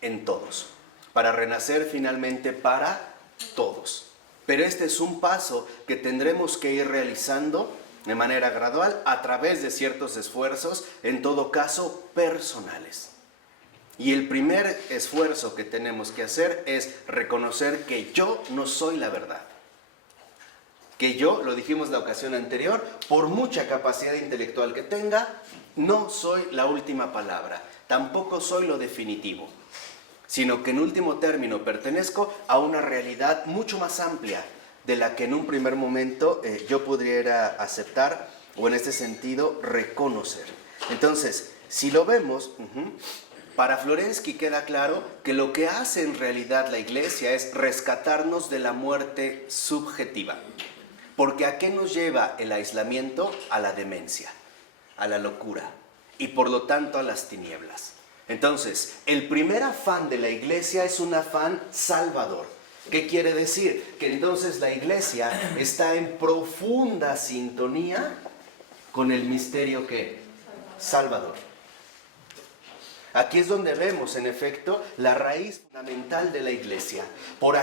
en todos, para renacer finalmente para todos. Pero este es un paso que tendremos que ir realizando de manera gradual a través de ciertos esfuerzos, en todo caso personales. Y el primer esfuerzo que tenemos que hacer es reconocer que yo no soy la verdad. Que yo, lo dijimos la ocasión anterior, por mucha capacidad intelectual que tenga, no soy la última palabra, tampoco soy lo definitivo, sino que en último término pertenezco a una realidad mucho más amplia, de la que en un primer momento yo pudiera aceptar o en este sentido reconocer. Entonces, si lo vemos, para Florensky queda claro que lo que hace en realidad la Iglesia es rescatarnos de la muerte subjetiva. Porque ¿a qué nos lleva el aislamiento? A la demencia, a la locura y por lo tanto a las tinieblas. Entonces, el primer afán de la Iglesia es un afán salvador. ¿Qué quiere decir? Que entonces la Iglesia está en profunda sintonía con el misterio ¿qué? Salvador. Aquí es donde vemos, en efecto, la raíz fundamental de la Iglesia. Por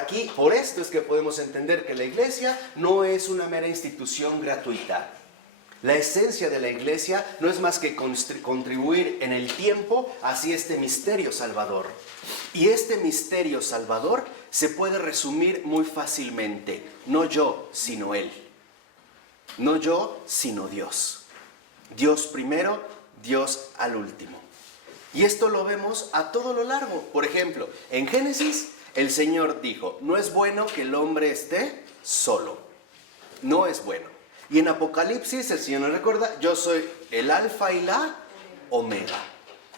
esto es que podemos entender que la Iglesia no es una mera institución gratuita. La esencia de la Iglesia no es más que contribuir en el tiempo hacia este misterio salvador. Y este misterio salvador se puede resumir muy fácilmente. No yo, sino Él. No yo, sino Dios. Dios primero, Dios al último. Y esto lo vemos a todo lo largo. Por ejemplo, en Génesis, el Señor dijo, no es bueno que el hombre esté solo. No es bueno. Y en Apocalipsis, el Señor nos recuerda, yo soy el alfa y la omega.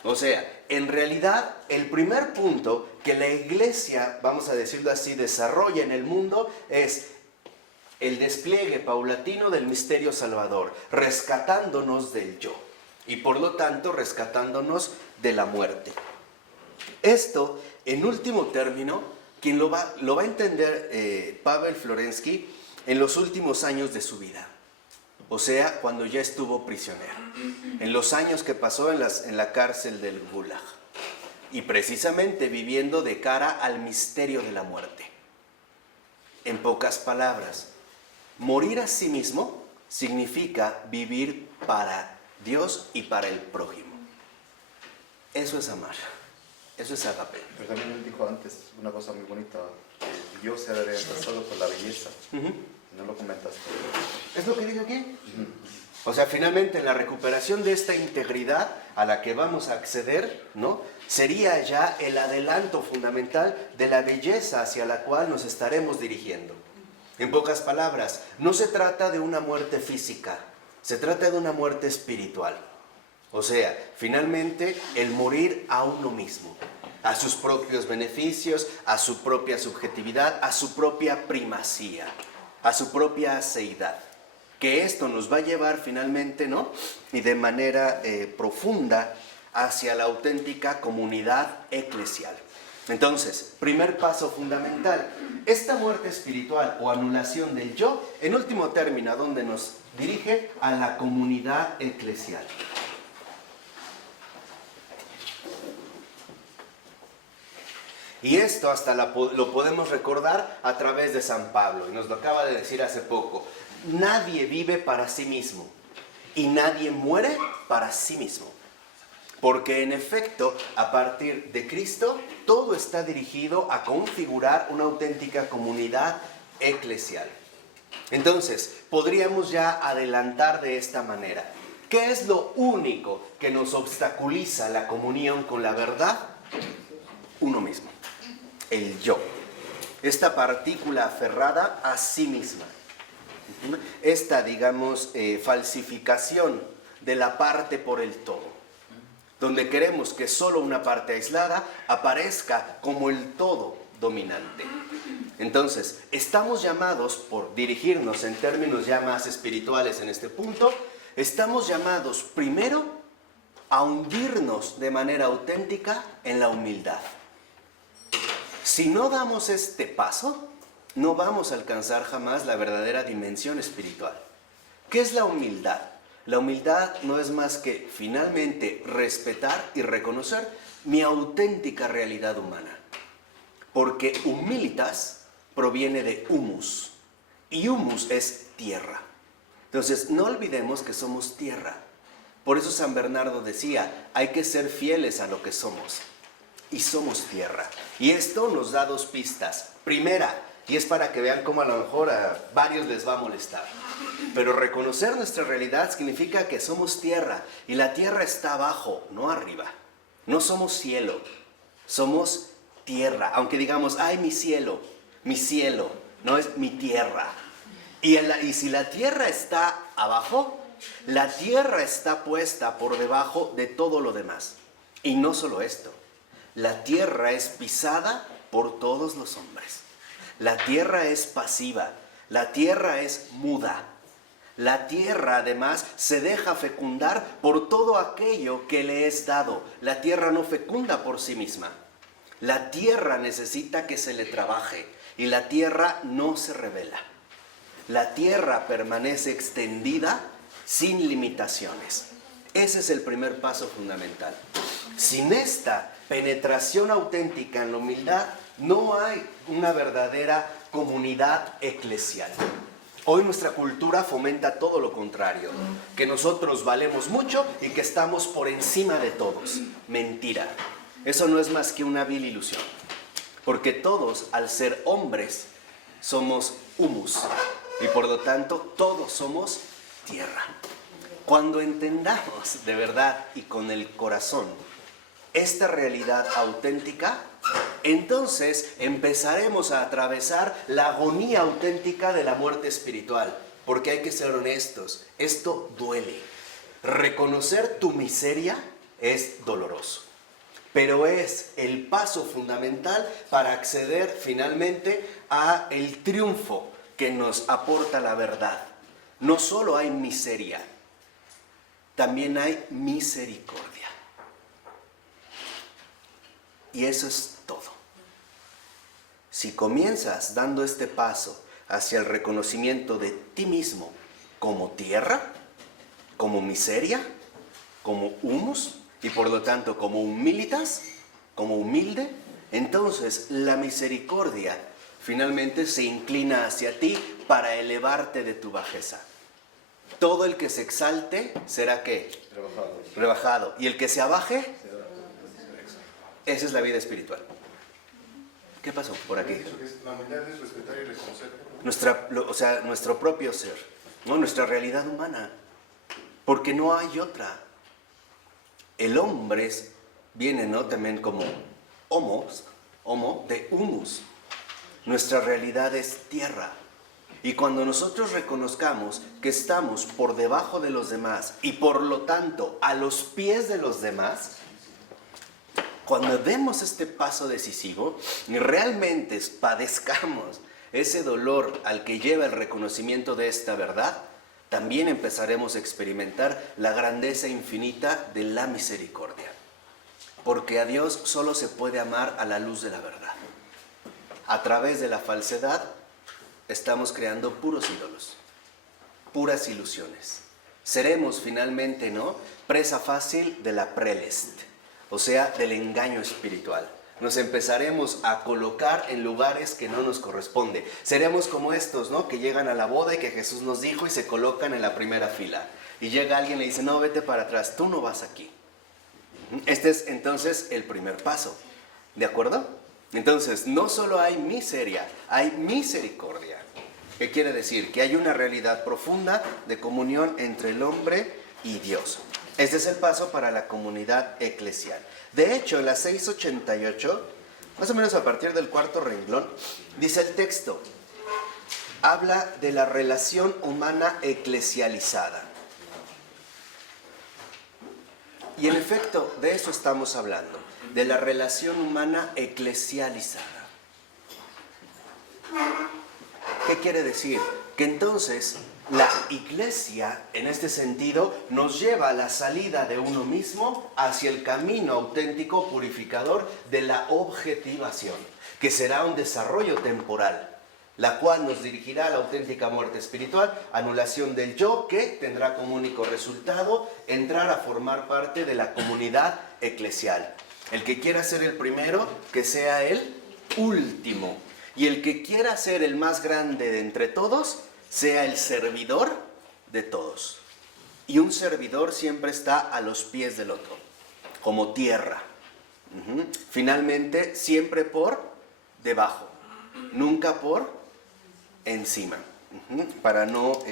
O sea, en realidad, el primer punto que la Iglesia, vamos a decirlo así, desarrolla en el mundo es el despliegue paulatino del misterio salvador, rescatándonos del yo. Y por lo tanto, rescatándonos de la muerte. Esto, en último término, quien lo va a entender Pavel Florensky en los últimos años de su vida. O sea, cuando ya estuvo prisionero. En los años que pasó en la cárcel del Gulag. Y precisamente viviendo de cara al misterio de la muerte. En pocas palabras, morir a sí mismo significa vivir para Dios y para el prójimo. Eso es amar. Eso es agape. Pero también él dijo antes una cosa muy bonita, que Dios se ha reemplazado por la belleza. No lo comentaste. ¿Es lo que digo aquí? O sea, finalmente en la recuperación de esta integridad a la que vamos a acceder, ¿no? Sería ya el adelanto fundamental de la belleza hacia la cual nos estaremos dirigiendo. En pocas palabras, no se trata de una muerte física, se trata de una muerte espiritual. O sea, finalmente el morir a uno mismo, a sus propios beneficios, a su propia subjetividad, a su propia primacía, a su propia aceidad. Que esto nos va a llevar finalmente, ¿no? Y de manera profunda hacia la auténtica comunidad eclesial. Entonces, primer paso fundamental, esta muerte espiritual o anulación del yo, en último término, ¿a dónde nos dirige? A la comunidad eclesial. Y esto hasta lo podemos recordar a través de San Pablo, y nos lo acaba de decir hace poco. Nadie vive para sí mismo y nadie muere para sí mismo. Porque en efecto, a partir de Cristo, todo está dirigido a configurar una auténtica comunidad eclesial. Entonces, podríamos ya adelantar de esta manera. ¿Qué es lo único que nos obstaculiza la comunión con la verdad? Uno mismo, el yo. Esta partícula aferrada a sí misma. Esta, digamos, falsificación de la parte por el todo. Donde queremos que solo una parte aislada aparezca como el todo dominante. Entonces, estamos llamados, por dirigirnos en términos ya más espirituales en este punto, estamos llamados primero a hundirnos de manera auténtica en la humildad. Si no damos este paso, no vamos a alcanzar jamás la verdadera dimensión espiritual. ¿Qué es la humildad? La humildad no es más que finalmente respetar y reconocer mi auténtica realidad humana. Porque humilitas proviene de humus y humus es tierra. Entonces no olvidemos que somos tierra. Por eso San Bernardo decía, hay que ser fieles a lo que somos. Y somos tierra. Y esto nos da dos pistas. Primera, y es para que vean cómo a lo mejor a varios les va a molestar. Pero reconocer nuestra realidad significa que somos tierra. Y la tierra está abajo, no arriba. No somos cielo, somos tierra. Aunque digamos, ay, mi cielo, no es mi tierra. Y si la tierra está abajo, la tierra está puesta por debajo de todo lo demás. Y no solo esto, la tierra es pisada por todos los hombres. La tierra es pasiva, la tierra es muda. La tierra además se deja fecundar por todo aquello que le es dado. La tierra no fecunda por sí misma. La tierra necesita que se le trabaje y la tierra no se revela. La tierra permanece extendida sin limitaciones. Ese es el primer paso fundamental. Sin esta penetración auténtica en la humildad, no hay una verdadera comunidad eclesial. Hoy nuestra cultura fomenta todo lo contrario, que nosotros valemos mucho y que estamos por encima de todos. Mentira. Eso no es más que una vil ilusión. Porque todos, al ser hombres, somos humus. Y por lo tanto, todos somos tierra. Cuando entendamos de verdad y con el corazón esta realidad auténtica, entonces empezaremos a atravesar la agonía auténtica de la muerte espiritual. Porque hay que ser honestos, esto duele. Reconocer tu miseria es doloroso. Pero es el paso fundamental para acceder finalmente a el triunfo que nos aporta la verdad. No solo hay miseria, también hay misericordia. Y eso es todo. Si comienzas dando este paso hacia el reconocimiento de ti mismo como tierra, como miseria, como humus, y por lo tanto como humilitas, como humilde, entonces la misericordia finalmente se inclina hacia ti para elevarte de tu bajeza. Todo el que se exalte será ¿qué? Rebajado. Y el que se abaje, esa es la vida espiritual. ¿Qué pasó por aquí? La humildad es respetar y reconocer. Nuestro propio ser, ¿no? Nuestra realidad humana. Porque no hay otra. El hombre viene, ¿no? También como homo de humus. Nuestra realidad es tierra. Y cuando nosotros reconozcamos que estamos por debajo de los demás y por lo tanto a los pies de los demás, cuando demos este paso decisivo y realmente padezcamos ese dolor al que lleva el reconocimiento de esta verdad, también empezaremos a experimentar la grandeza infinita de la misericordia. Porque a Dios solo se puede amar a la luz de la verdad. A través de la falsedad estamos creando puros ídolos, puras ilusiones. Seremos finalmente, ¿no?, presa fácil de la prelest, o sea, del engaño espiritual. Nos empezaremos a colocar en lugares que no nos corresponde. Seremos como estos, ¿no?, que llegan a la boda y que Jesús nos dijo y se colocan en la primera fila. Y llega alguien y le dice, no, vete para atrás, tú no vas aquí. Este es entonces el primer paso, ¿de acuerdo? Entonces, no solo hay miseria, hay misericordia. ¿Qué quiere decir? Que hay una realidad profunda de comunión entre el hombre y Dios. Este es el paso para la comunidad eclesial. De hecho, en la 688, más o menos a partir del cuarto renglón, dice el texto, habla de la relación humana eclesializada. Y en efecto, de eso estamos hablando, de la relación humana eclesializada. ¿Qué quiere decir? Que entonces la iglesia, en este sentido, nos lleva a la salida de uno mismo hacia el camino auténtico purificador de la objetivación, que será un desarrollo temporal, la cual nos dirigirá a la auténtica muerte espiritual, anulación del yo, que tendrá como único resultado entrar a formar parte de la comunidad eclesial. El que quiera ser el primero, que sea el último. Y el que quiera ser el más grande de entre todos, sea el servidor de todos. Y un servidor siempre está a los pies del otro, como tierra. Finalmente, siempre por debajo, nunca por encima. Para no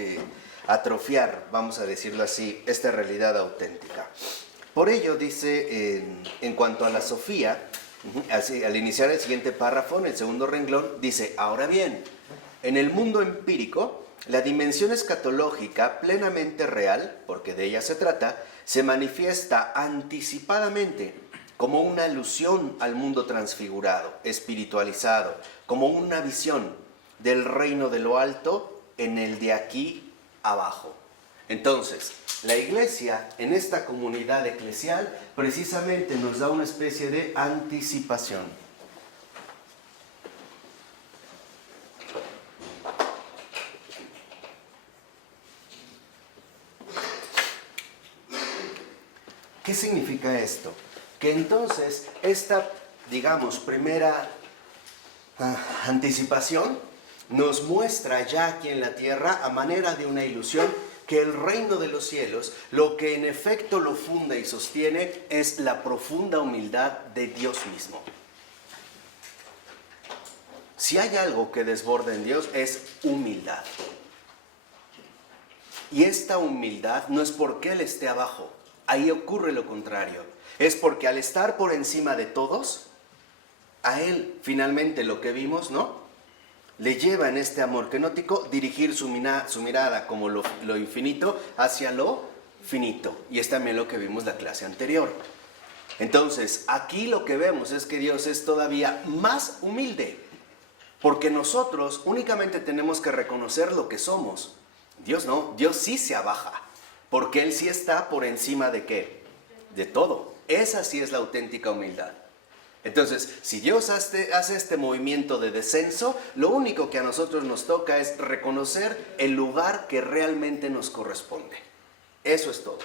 atrofiar, vamos a decirlo así, esta realidad auténtica. Por ello dice, en cuanto a la Sofía, así, al iniciar el siguiente párrafo, en el segundo renglón, dice, ahora bien, En el mundo empírico, la dimensión escatológica plenamente real, porque de ella se trata, se manifiesta anticipadamente como una alusión al mundo transfigurado, espiritualizado, como una visión del reino de lo alto en el de aquí abajo. Entonces, la iglesia en esta comunidad eclesial precisamente nos da una especie de anticipación. ¿Qué significa esto? Que entonces esta, digamos, primera anticipación nos muestra ya aquí en la tierra, a manera de una ilusión, que el reino de los cielos, lo que en efecto lo funda y sostiene, es la profunda humildad de Dios mismo. Si hay algo que desborda en Dios, es humildad. Y esta humildad no es porque Él esté abajo, ahí ocurre lo contrario. Es porque al estar por encima de todos, a Él finalmente lo que vimos, ¿no?, le lleva en este amor kenótico dirigir su mirada como lo infinito hacia lo finito. Y es también lo que vimos la clase anterior. Entonces, aquí lo que vemos es que Dios es todavía más humilde, porque nosotros únicamente tenemos que reconocer lo que somos. Dios no, Dios sí se abaja, porque Él sí está por encima de ¿qué? De todo. Esa sí es la auténtica humildad. Entonces, si Dios hace este movimiento de descenso, lo único que a nosotros nos toca es reconocer el lugar que realmente nos corresponde. Eso es todo.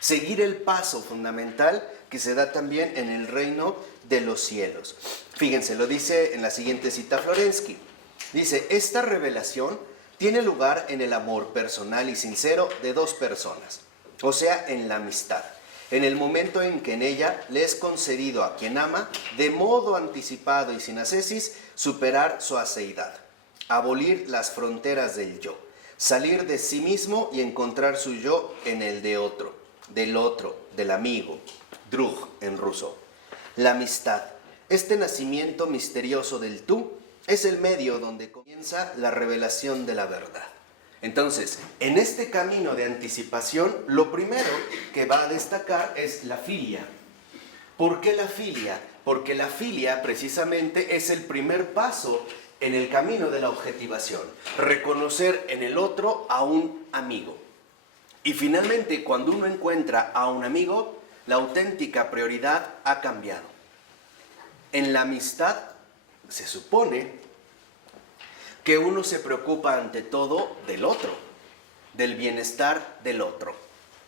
Seguir el paso fundamental que se da también en el reino de los cielos. Fíjense, lo dice en la siguiente cita Florensky. Dice, esta revelación tiene lugar en el amor personal y sincero de dos personas, o sea, en la amistad. En el momento en que en ella le es concedido a quien ama, de modo anticipado y sin ascesis, superar su aceidad, abolir las fronteras del yo, salir de sí mismo y encontrar su yo en el de otro, del amigo, drug en ruso. La amistad, este nacimiento misterioso del tú, es el medio donde comienza la revelación de la verdad. Entonces, en este camino de anticipación, lo primero que va a destacar es la filia. ¿Por qué la filia? Porque la filia precisamente es el primer paso en el camino de la objetivación. Reconocer en el otro a un amigo. Y finalmente, cuando uno encuentra a un amigo, la auténtica prioridad ha cambiado. En la amistad se supone que uno se preocupa ante todo del otro, del bienestar del otro.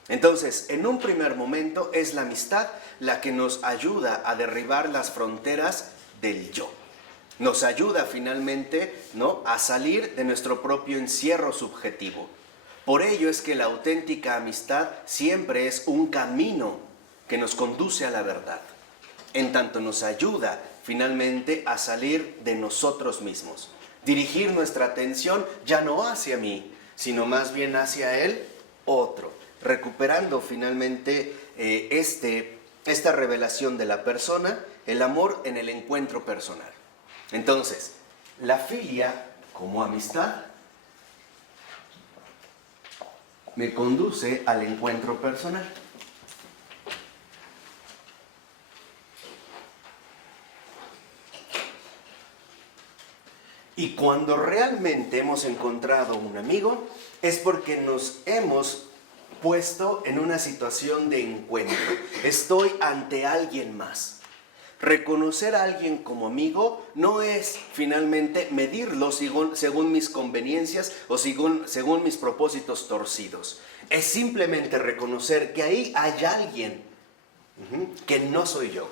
Entonces, en un primer momento es la amistad la que nos ayuda a derribar las fronteras del yo. Nos ayuda finalmente, ¿no?, a salir de nuestro propio encierro subjetivo. Por ello es que la auténtica amistad siempre es un camino que nos conduce a la verdad. En tanto nos ayuda finalmente a salir de nosotros mismos. Dirigir nuestra atención ya no hacia mí, sino más bien hacia el otro, recuperando finalmente esta revelación de la persona, el amor en el encuentro personal. Entonces, la filia como amistad me conduce al encuentro personal. Y cuando realmente hemos encontrado un amigo, es porque nos hemos puesto en una situación de encuentro. Estoy ante alguien más. Reconocer a alguien como amigo no es finalmente medirlo según mis conveniencias o según mis propósitos torcidos. Es simplemente reconocer que ahí hay alguien que no soy yo.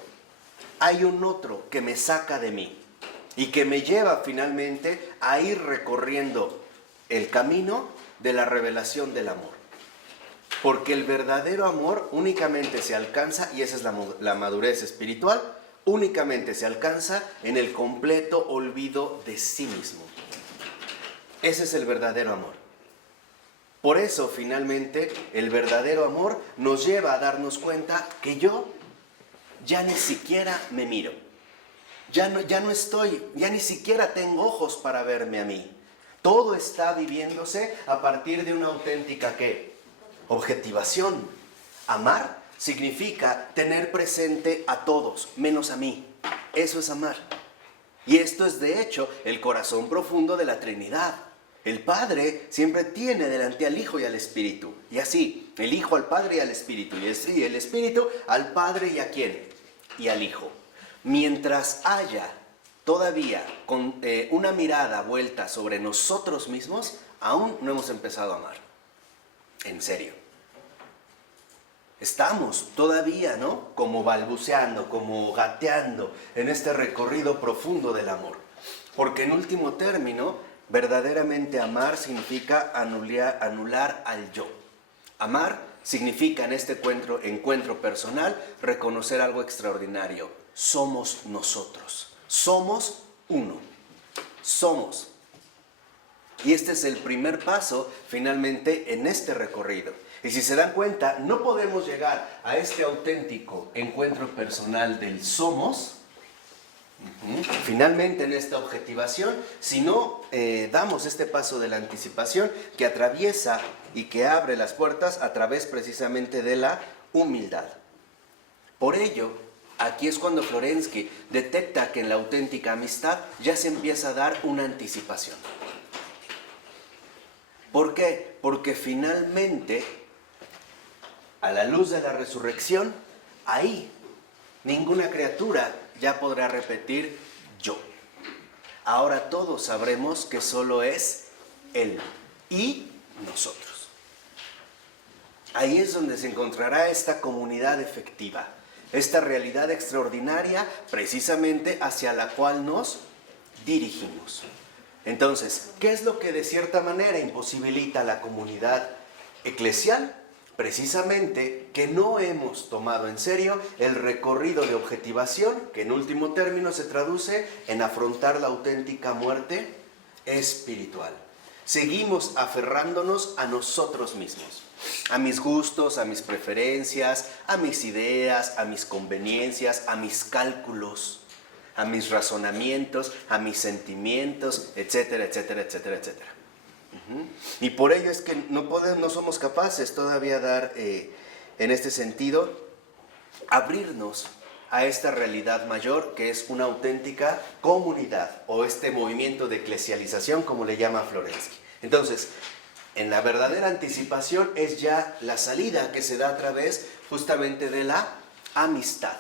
Hay un otro que me saca de mí. Y que me lleva finalmente a ir recorriendo el camino de la revelación del amor. Porque el verdadero amor únicamente se alcanza, y esa es la madurez espiritual, únicamente se alcanza en el completo olvido de sí mismo. Ese es el verdadero amor. Por eso finalmente el verdadero amor nos lleva a darnos cuenta que yo ya ni siquiera me miro. Ya ni siquiera tengo ojos para verme a mí, Todo está viviéndose a partir de una auténtica ¿qué? Objetivación. Amar significa tener presente a todos, menos a mí. Eso es amar. Y esto es de hecho el corazón profundo de la Trinidad. El Padre siempre tiene delante al Hijo y al Espíritu. Y así, el Hijo al Padre y al Espíritu. Y así, el Espíritu al Padre y ¿a quién? Y al Hijo. Mientras haya todavía con una mirada vuelta sobre nosotros mismos, aún no hemos empezado a amar. En serio. Estamos todavía, ¿no? Como balbuceando, como gateando en este recorrido profundo del amor. Porque en último término, verdaderamente amar significa anular al yo. Amar significa en este encuentro personal reconocer algo extraordinario. Somos nosotros. Somos uno. Somos. Y este es el primer paso finalmente en este recorrido. Y si se dan cuenta, no podemos llegar a este auténtico encuentro personal del somos, finalmente en esta objetivación, si no damos este paso de la anticipación que atraviesa y que abre las puertas a través precisamente de la humildad. Por ello, aquí es cuando Florensky detecta que en la auténtica amistad ya se empieza a dar una anticipación. ¿Por qué? Porque finalmente, a la luz de la resurrección, ahí ninguna criatura ya podrá repetir yo. Ahora todos sabremos que solo es Él y nosotros. Ahí es donde se encontrará esta comunidad efectiva, esta realidad extraordinaria precisamente hacia la cual nos dirigimos. Entonces, ¿qué es lo que de cierta manera imposibilita a la comunidad eclesial? Precisamente que no hemos tomado en serio el recorrido de objetivación, que en último término se traduce en afrontar la auténtica muerte espiritual. Seguimos aferrándonos a nosotros mismos, a mis gustos, a mis preferencias, a mis ideas, a mis conveniencias, a mis cálculos, a mis razonamientos, a mis sentimientos, etcétera, etcétera, etcétera, etcétera. Y por ello es que no somos capaces todavía dar, en este sentido, abrirnos a esta realidad mayor que es una auténtica comunidad o este movimiento de eclesialización como le llama Florensky. Entonces, en la verdadera anticipación es ya la salida que se da a través justamente de la amistad.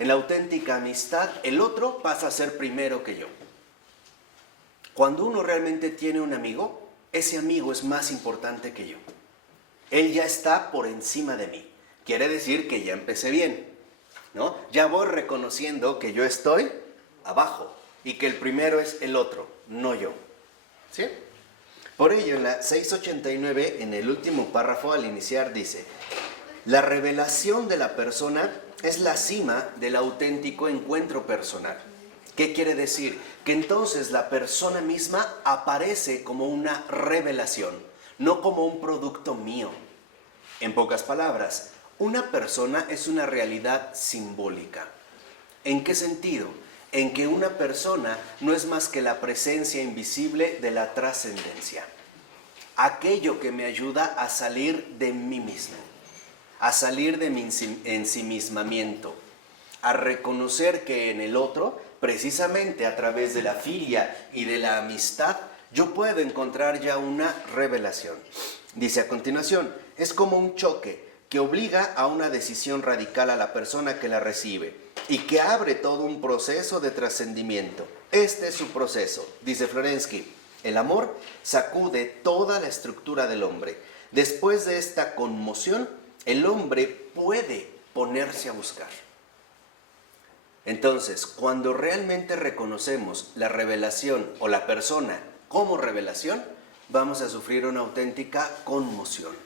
En la auténtica amistad, el otro pasa a ser primero que yo. Cuando uno realmente tiene un amigo, ese amigo es más importante que yo. Él ya está por encima de mí. Quiere decir que ya empecé bien, ¿no? Ya voy reconociendo que yo estoy abajo y que el primero es el otro, no yo. ¿Sí? Por ello, en la 689, en el último párrafo al iniciar, dice: la revelación de la persona es la cima del auténtico encuentro personal. ¿Qué quiere decir? Que entonces la persona misma aparece como una revelación, no como un producto mío. En pocas palabras, una persona es una realidad simbólica. ¿En qué sentido? En que una persona no es más que la presencia invisible de la trascendencia. Aquello que me ayuda a salir de mí mismo, a salir de mi ensimismamiento, a reconocer que en el otro, precisamente a través de la filia y de la amistad, yo puedo encontrar ya una revelación. Dice a continuación: es como un choque que obliga a una decisión radical a la persona que la recibe y que abre todo un proceso de trascendimiento. Este es su proceso, dice Florensky. El amor sacude toda la estructura del hombre. Después de esta conmoción, el hombre puede ponerse a buscar. Entonces, cuando realmente reconocemos la revelación o la persona como revelación, vamos a sufrir una auténtica conmoción.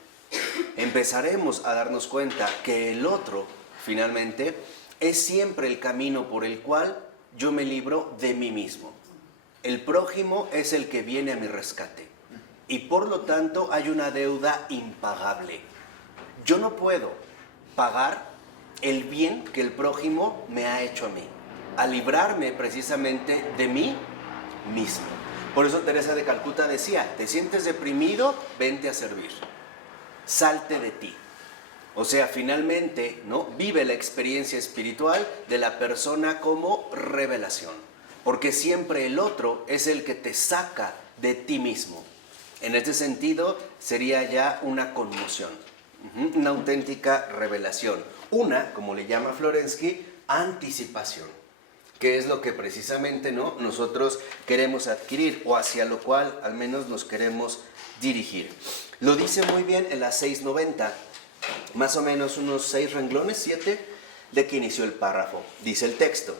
Empezaremos a darnos cuenta que el otro, finalmente, es siempre el camino por el cual yo me libro de mí mismo. El prójimo es el que viene a mi rescate y por lo tanto hay una deuda impagable. Yo no puedo pagar el bien que el prójimo me ha hecho a mí, a librarme precisamente de mí mismo. Por eso Teresa de Calcuta decía, ¿te sientes deprimido? Vente a servir. Salte de ti. O sea, finalmente, ¿no? Vive la experiencia espiritual de la persona como revelación. Porque siempre el otro es el que te saca de ti mismo. En este sentido, sería ya una conmoción, una auténtica revelación. Una, como le llama Florensky, anticipación, que es lo que precisamente, ¿no?, nosotros queremos adquirir, o hacia lo cual al menos nos queremos dirigir. Lo dice muy bien en la 690, más o menos unos 6 renglones, 7, de que inició el párrafo. Dice el texto: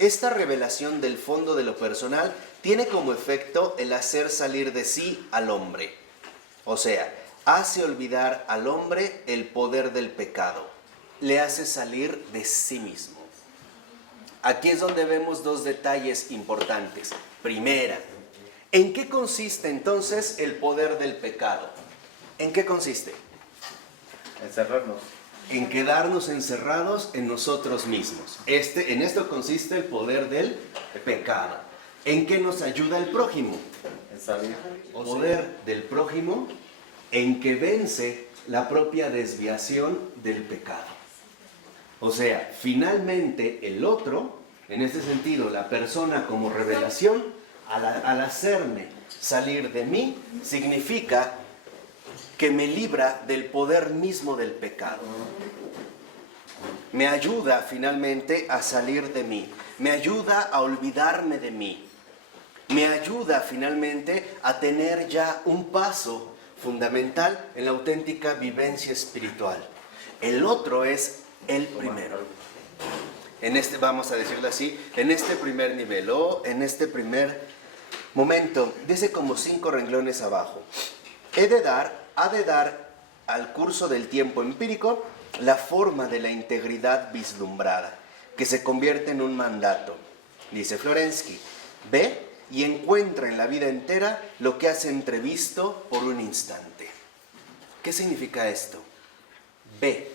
esta revelación del fondo de lo personal tiene como efecto el hacer salir de sí al hombre. O sea, hace olvidar al hombre el poder del pecado. Le hace salir de sí mismo. Aquí es donde vemos dos detalles importantes. Primera, ¿en qué consiste entonces el poder del pecado? ¿En qué consiste? Encerrarnos. En quedarnos encerrados en nosotros mismos. En esto consiste el poder del pecado. ¿En qué nos ayuda el prójimo? En salir. El poder del prójimo en que vence la propia desviación del pecado. O sea, finalmente el otro, en este sentido, la persona como revelación, al hacerme salir de mí, significa que me libra del poder mismo del pecado. Me ayuda finalmente a salir de mí. Me ayuda a olvidarme de mí. Me ayuda finalmente a tener ya un paso fundamental en la auténtica vivencia espiritual. El otro es el primero. En este, vamos a decirlo así, en este primer nivel o en este primer momento, dice como 5 renglones abajo. Ha de dar al curso del tiempo empírico la forma de la integridad vislumbrada, que se convierte en un mandato. Dice Florensky, ve y encuentra en la vida entera lo que has entrevisto por un instante. ¿Qué significa esto? Ve.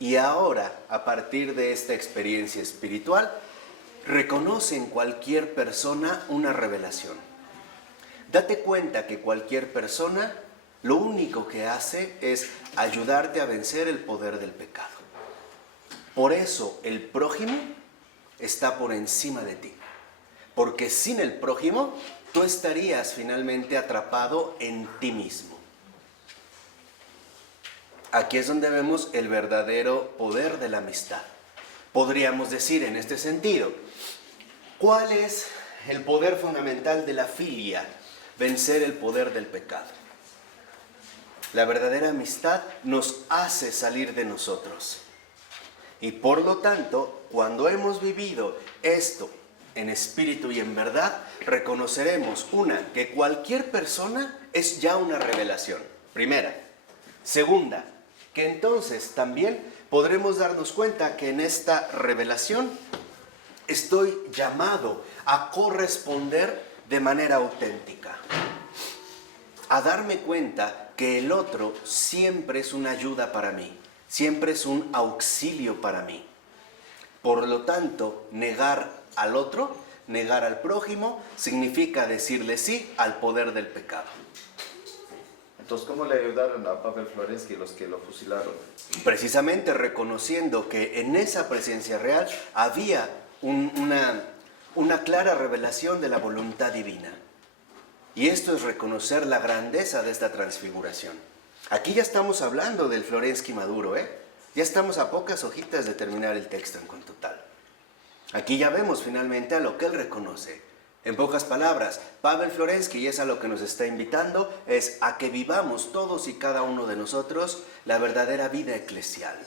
Y ahora, a partir de esta experiencia espiritual, reconoce en cualquier persona una revelación. Date cuenta que cualquier persona lo único que hace es ayudarte a vencer el poder del pecado. Por eso el prójimo está por encima de ti. Porque sin el prójimo, tú estarías finalmente atrapado en ti mismo. Aquí es donde vemos el verdadero poder de la amistad. Podríamos decir en este sentido, ¿cuál es el poder fundamental de la filia? Vencer el poder del pecado. La verdadera amistad nos hace salir de nosotros. Y por lo tanto, cuando hemos vivido esto en espíritu y en verdad, reconoceremos, que cualquier persona es ya una revelación. Primera. Segunda, que entonces también podremos darnos cuenta que en esta revelación estoy llamado a corresponder de manera auténtica. A darme cuenta que el otro siempre es una ayuda para mí, siempre es un auxilio para mí. Por lo tanto, negar al otro, negar al prójimo, significa decirle sí al poder del pecado. Entonces, ¿cómo le ayudaron a Pavel Florensky los que lo fusilaron? Precisamente reconociendo que en esa presencia real había una clara revelación de la voluntad divina. Y esto es reconocer la grandeza de esta transfiguración. Aquí ya estamos hablando del Florensky maduro, Ya estamos a pocas hojitas de terminar el texto en cuanto tal. Aquí ya vemos finalmente a lo que él reconoce. En pocas palabras, Pavel Florensky, y es a lo que nos está invitando, es a que vivamos todos y cada uno de nosotros la verdadera vida eclesial.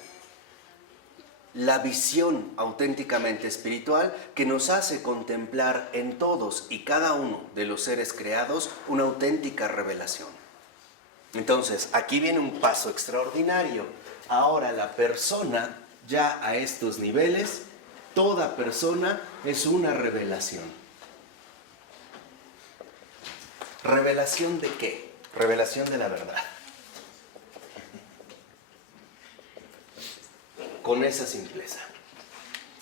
La visión auténticamente espiritual que nos hace contemplar en todos y cada uno de los seres creados una auténtica revelación. Entonces, aquí viene un paso extraordinario. Ahora la persona, ya a estos niveles, toda persona es una revelación. ¿Revelación de qué? Revelación de la verdad. Con esa simpleza.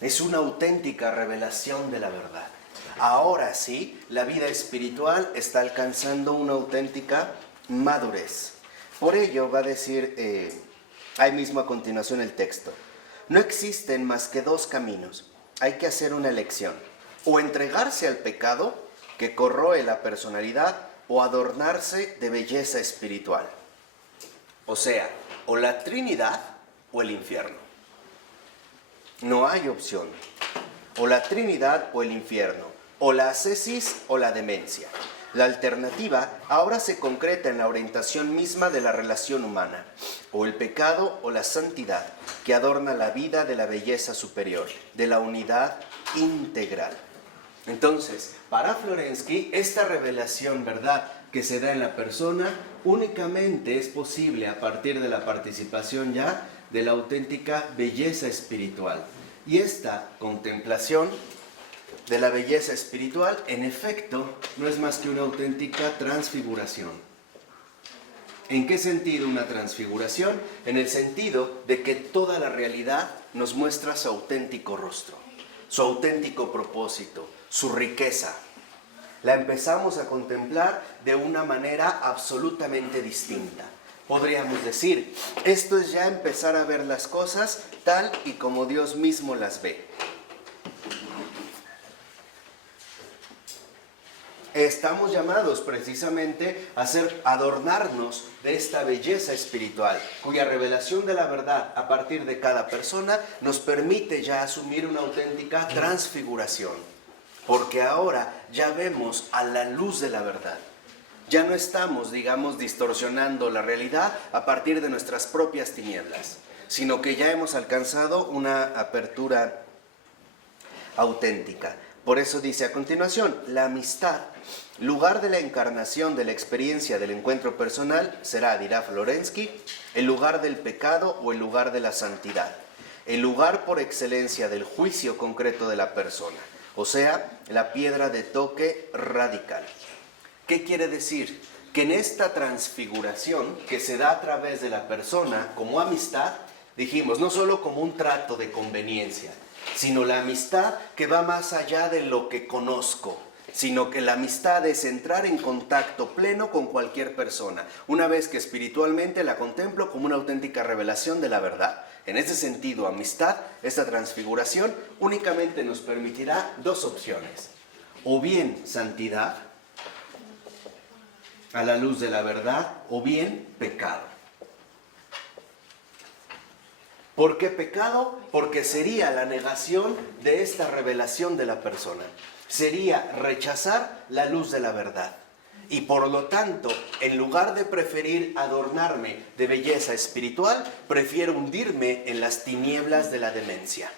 Es una auténtica revelación de la verdad. ahora sí, la vida espiritual está alcanzando una auténtica madurez. Por ello va a decir, ahí mismo a continuación el texto, no existen más que dos caminos, hay que hacer una elección, o entregarse al pecado que corroe la personalidad o adornarse de belleza espiritual. O sea, o la Trinidad o el infierno. No hay opción. O la Trinidad o el infierno. O la ascesis o la demencia. La alternativa ahora se concreta en la orientación misma de la relación humana. O el pecado o la santidad, que adorna la vida de la belleza superior, de la unidad integral. Entonces, para Florensky, esta revelación, ¿verdad?, que se da en la persona, únicamente es posible a partir de la participación ya de la auténtica belleza espiritual. Y esta contemplación de la belleza espiritual, en efecto, no es más que una auténtica transfiguración. ¿En qué sentido una transfiguración? En el sentido de que toda la realidad nos muestra su auténtico rostro, su auténtico propósito, su riqueza. La empezamos a contemplar de una manera absolutamente distinta. Podríamos decir, esto es ya empezar a ver las cosas tal y como Dios mismo las ve. Estamos llamados precisamente a adornarnos de esta belleza espiritual, cuya revelación de la verdad a partir de cada persona nos permite ya asumir una auténtica transfiguración. Porque ahora ya vemos a la luz de la verdad. Ya no estamos, digamos, distorsionando la realidad a partir de nuestras propias tinieblas, sino que ya hemos alcanzado una apertura auténtica. Por eso dice a continuación, la amistad, lugar de la encarnación de la experiencia del encuentro personal, será, dirá Florensky, el lugar del pecado o el lugar de la santidad, el lugar por excelencia del juicio concreto de la persona. O sea, la piedra de toque radical. ¿Qué quiere decir? Que en esta transfiguración que se da a través de la persona como amistad, dijimos, no solo como un trato de conveniencia, sino la amistad que va más allá de lo que conozco, sino que la amistad es entrar en contacto pleno con cualquier persona, una vez que espiritualmente la contemplo como una auténtica revelación de la verdad. En ese sentido, amistad, esta transfiguración, únicamente nos permitirá dos opciones. O bien santidad, a la luz de la verdad, o bien pecado. ¿Por qué pecado? Porque sería la negación de esta revelación de la persona. Sería rechazar la luz de la verdad. Y por lo tanto, en lugar de preferir adornarme de belleza espiritual, prefiero hundirme en las tinieblas de la demencia.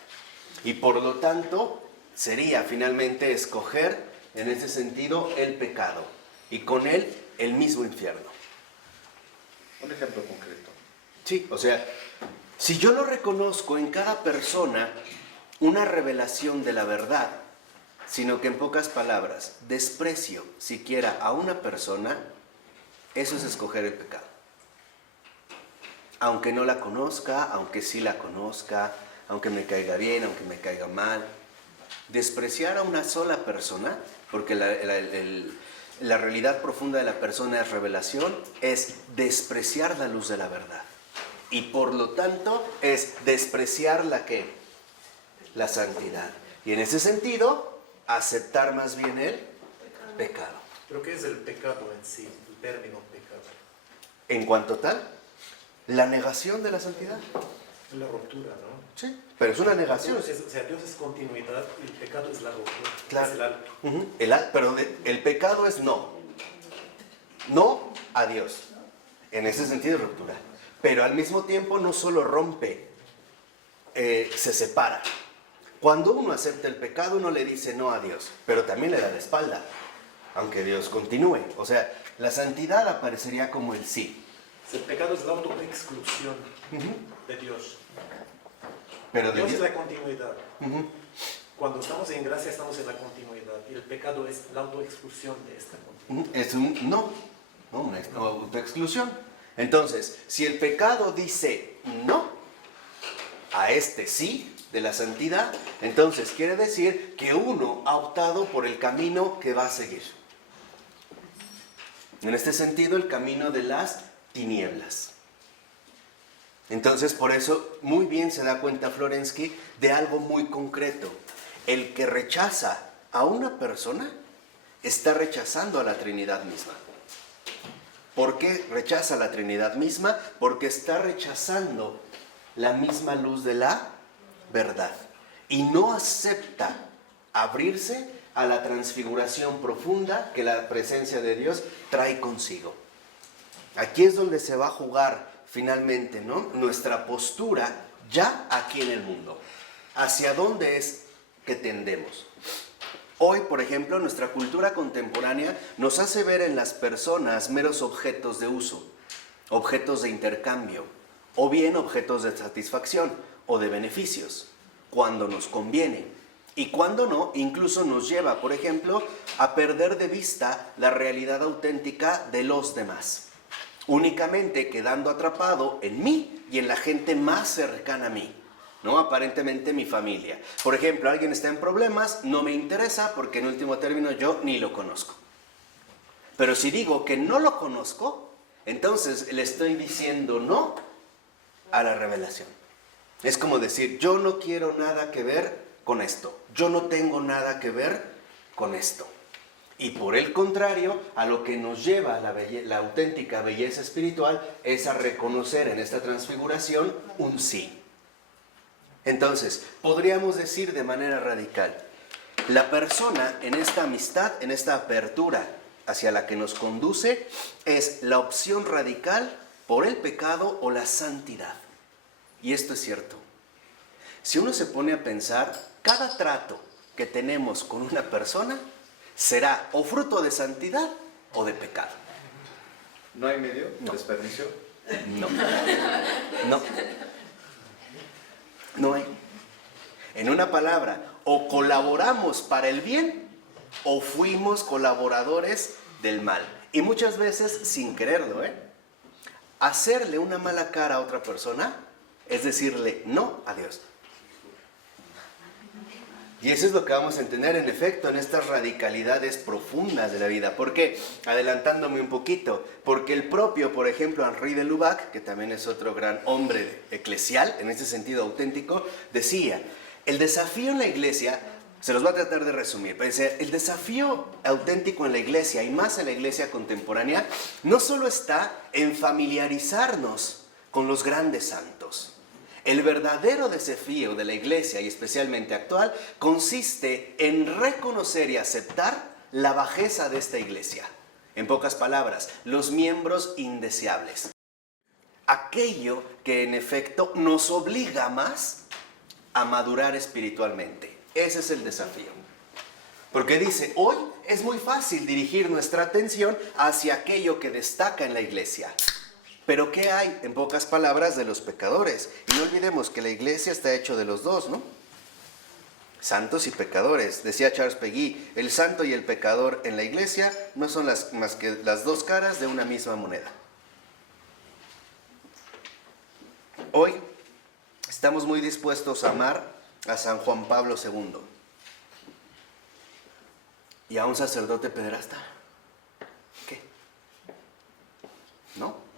Y por lo tanto, sería finalmente escoger, en ese sentido, el pecado. Y con él, el mismo infierno. Un ejemplo concreto. Sí, o sea, si yo no reconozco en cada persona una revelación de la verdad, sino que en pocas palabras, desprecio siquiera a una persona, eso es escoger el pecado. Aunque no la conozca, aunque sí la conozca, aunque me caiga bien, aunque me caiga mal. Despreciar a una sola persona, porque la realidad profunda de la persona es revelación, es despreciar la luz de la verdad. Y por lo tanto, es despreciar la santidad. Y en ese sentido, aceptar más bien el pecado. ¿Pero qué es el pecado en sí, el término pecado? En cuanto tal, la negación de la santidad. Es la ruptura, ¿no? Sí, pero es una negación. O sea, Dios es continuidad y el pecado es la ruptura. Claro. Es el alto. Pero el pecado es no. No a Dios. En ese sentido es ruptura. Pero al mismo tiempo no solo rompe, se separa. Cuando uno acepta el pecado, uno le dice no a Dios, pero también le da la espalda, aunque Dios continúe. O sea, la santidad aparecería como el sí. El pecado es la autoexclusión de Dios. Pero Dios es la continuidad. Cuando estamos en gracia, estamos en la continuidad. Y el pecado es la autoexclusión de esta continuidad. Es una autoexclusión. Entonces, si el pecado dice no, a este sí, de la santidad, entonces quiere decir que uno ha optado por el camino que va a seguir. En este sentido, el camino de las tinieblas. Entonces, por eso, muy bien se da cuenta Florensky de algo muy concreto. El que rechaza a una persona está rechazando a la Trinidad misma. ¿Por qué rechaza a la Trinidad misma? Porque está rechazando la misma luz de la verdad y no acepta abrirse a la transfiguración profunda que la presencia de Dios trae consigo. Aquí es donde se va a jugar finalmente, ¿no?, nuestra postura ya aquí en el mundo. ¿Hacia dónde es que tendemos? Hoy, por ejemplo, nuestra cultura contemporánea nos hace ver en las personas meros objetos de uso, objetos de intercambio, o bien objetos de satisfacción o de beneficios, cuando nos conviene. Y cuando no, incluso nos lleva, por ejemplo, a perder de vista la realidad auténtica de los demás, únicamente quedando atrapado en mí y en la gente más cercana a mí, ¿no? Aparentemente mi familia. Por ejemplo, alguien está en problemas, no me interesa porque en último término yo ni lo conozco. Pero si digo que no lo conozco, entonces le estoy diciendo no a la revelación. Es como decir, yo no quiero nada que ver con esto. Yo no tengo nada que ver con esto. Y por el contrario, a lo que nos lleva la auténtica belleza espiritual es a reconocer en esta transfiguración un sí. Entonces, podríamos decir de manera radical, la persona en esta amistad, en esta apertura hacia la que nos conduce, es la opción radical por el pecado o la santidad. Y esto es cierto. Si uno se pone a pensar, cada trato que tenemos con una persona será o fruto de santidad o de pecado. ¿No hay medio? No. ¿Desperdicio? No. No. No hay. En una palabra, o colaboramos para el bien o fuimos colaboradores del mal. Y muchas veces sin quererlo, Hacerle una mala cara a otra persona es decirle no a Dios. Y eso es lo que vamos a entender en efecto en estas radicalidades profundas de la vida. ¿Por qué? Adelantándome un poquito. Porque el propio, por ejemplo, Henri de Lubac, que también es otro gran hombre eclesial, en este sentido auténtico, decía, el desafío en la iglesia, se los voy a tratar de resumir, pero decía, el desafío auténtico en la iglesia, y más en la iglesia contemporánea, no solo está en familiarizarnos con los grandes santos. El verdadero desafío de la iglesia, y especialmente actual, consiste en reconocer y aceptar la bajeza de esta iglesia. En pocas palabras, los miembros indeseables. Aquello que en efecto nos obliga más a madurar espiritualmente. Ese es el desafío. Porque dice, hoy es muy fácil dirigir nuestra atención hacia aquello que destaca en la iglesia. Pero ¿qué hay, en pocas palabras, de los pecadores? Y no olvidemos que la iglesia está hecho de los dos, ¿no? Santos y pecadores. Decía Charles Peguy, el santo y el pecador en la iglesia no son más que las dos caras de una misma moneda. Hoy estamos muy dispuestos a amar a San Juan Pablo II y a un sacerdote pederasta. ¿Qué? ¿No?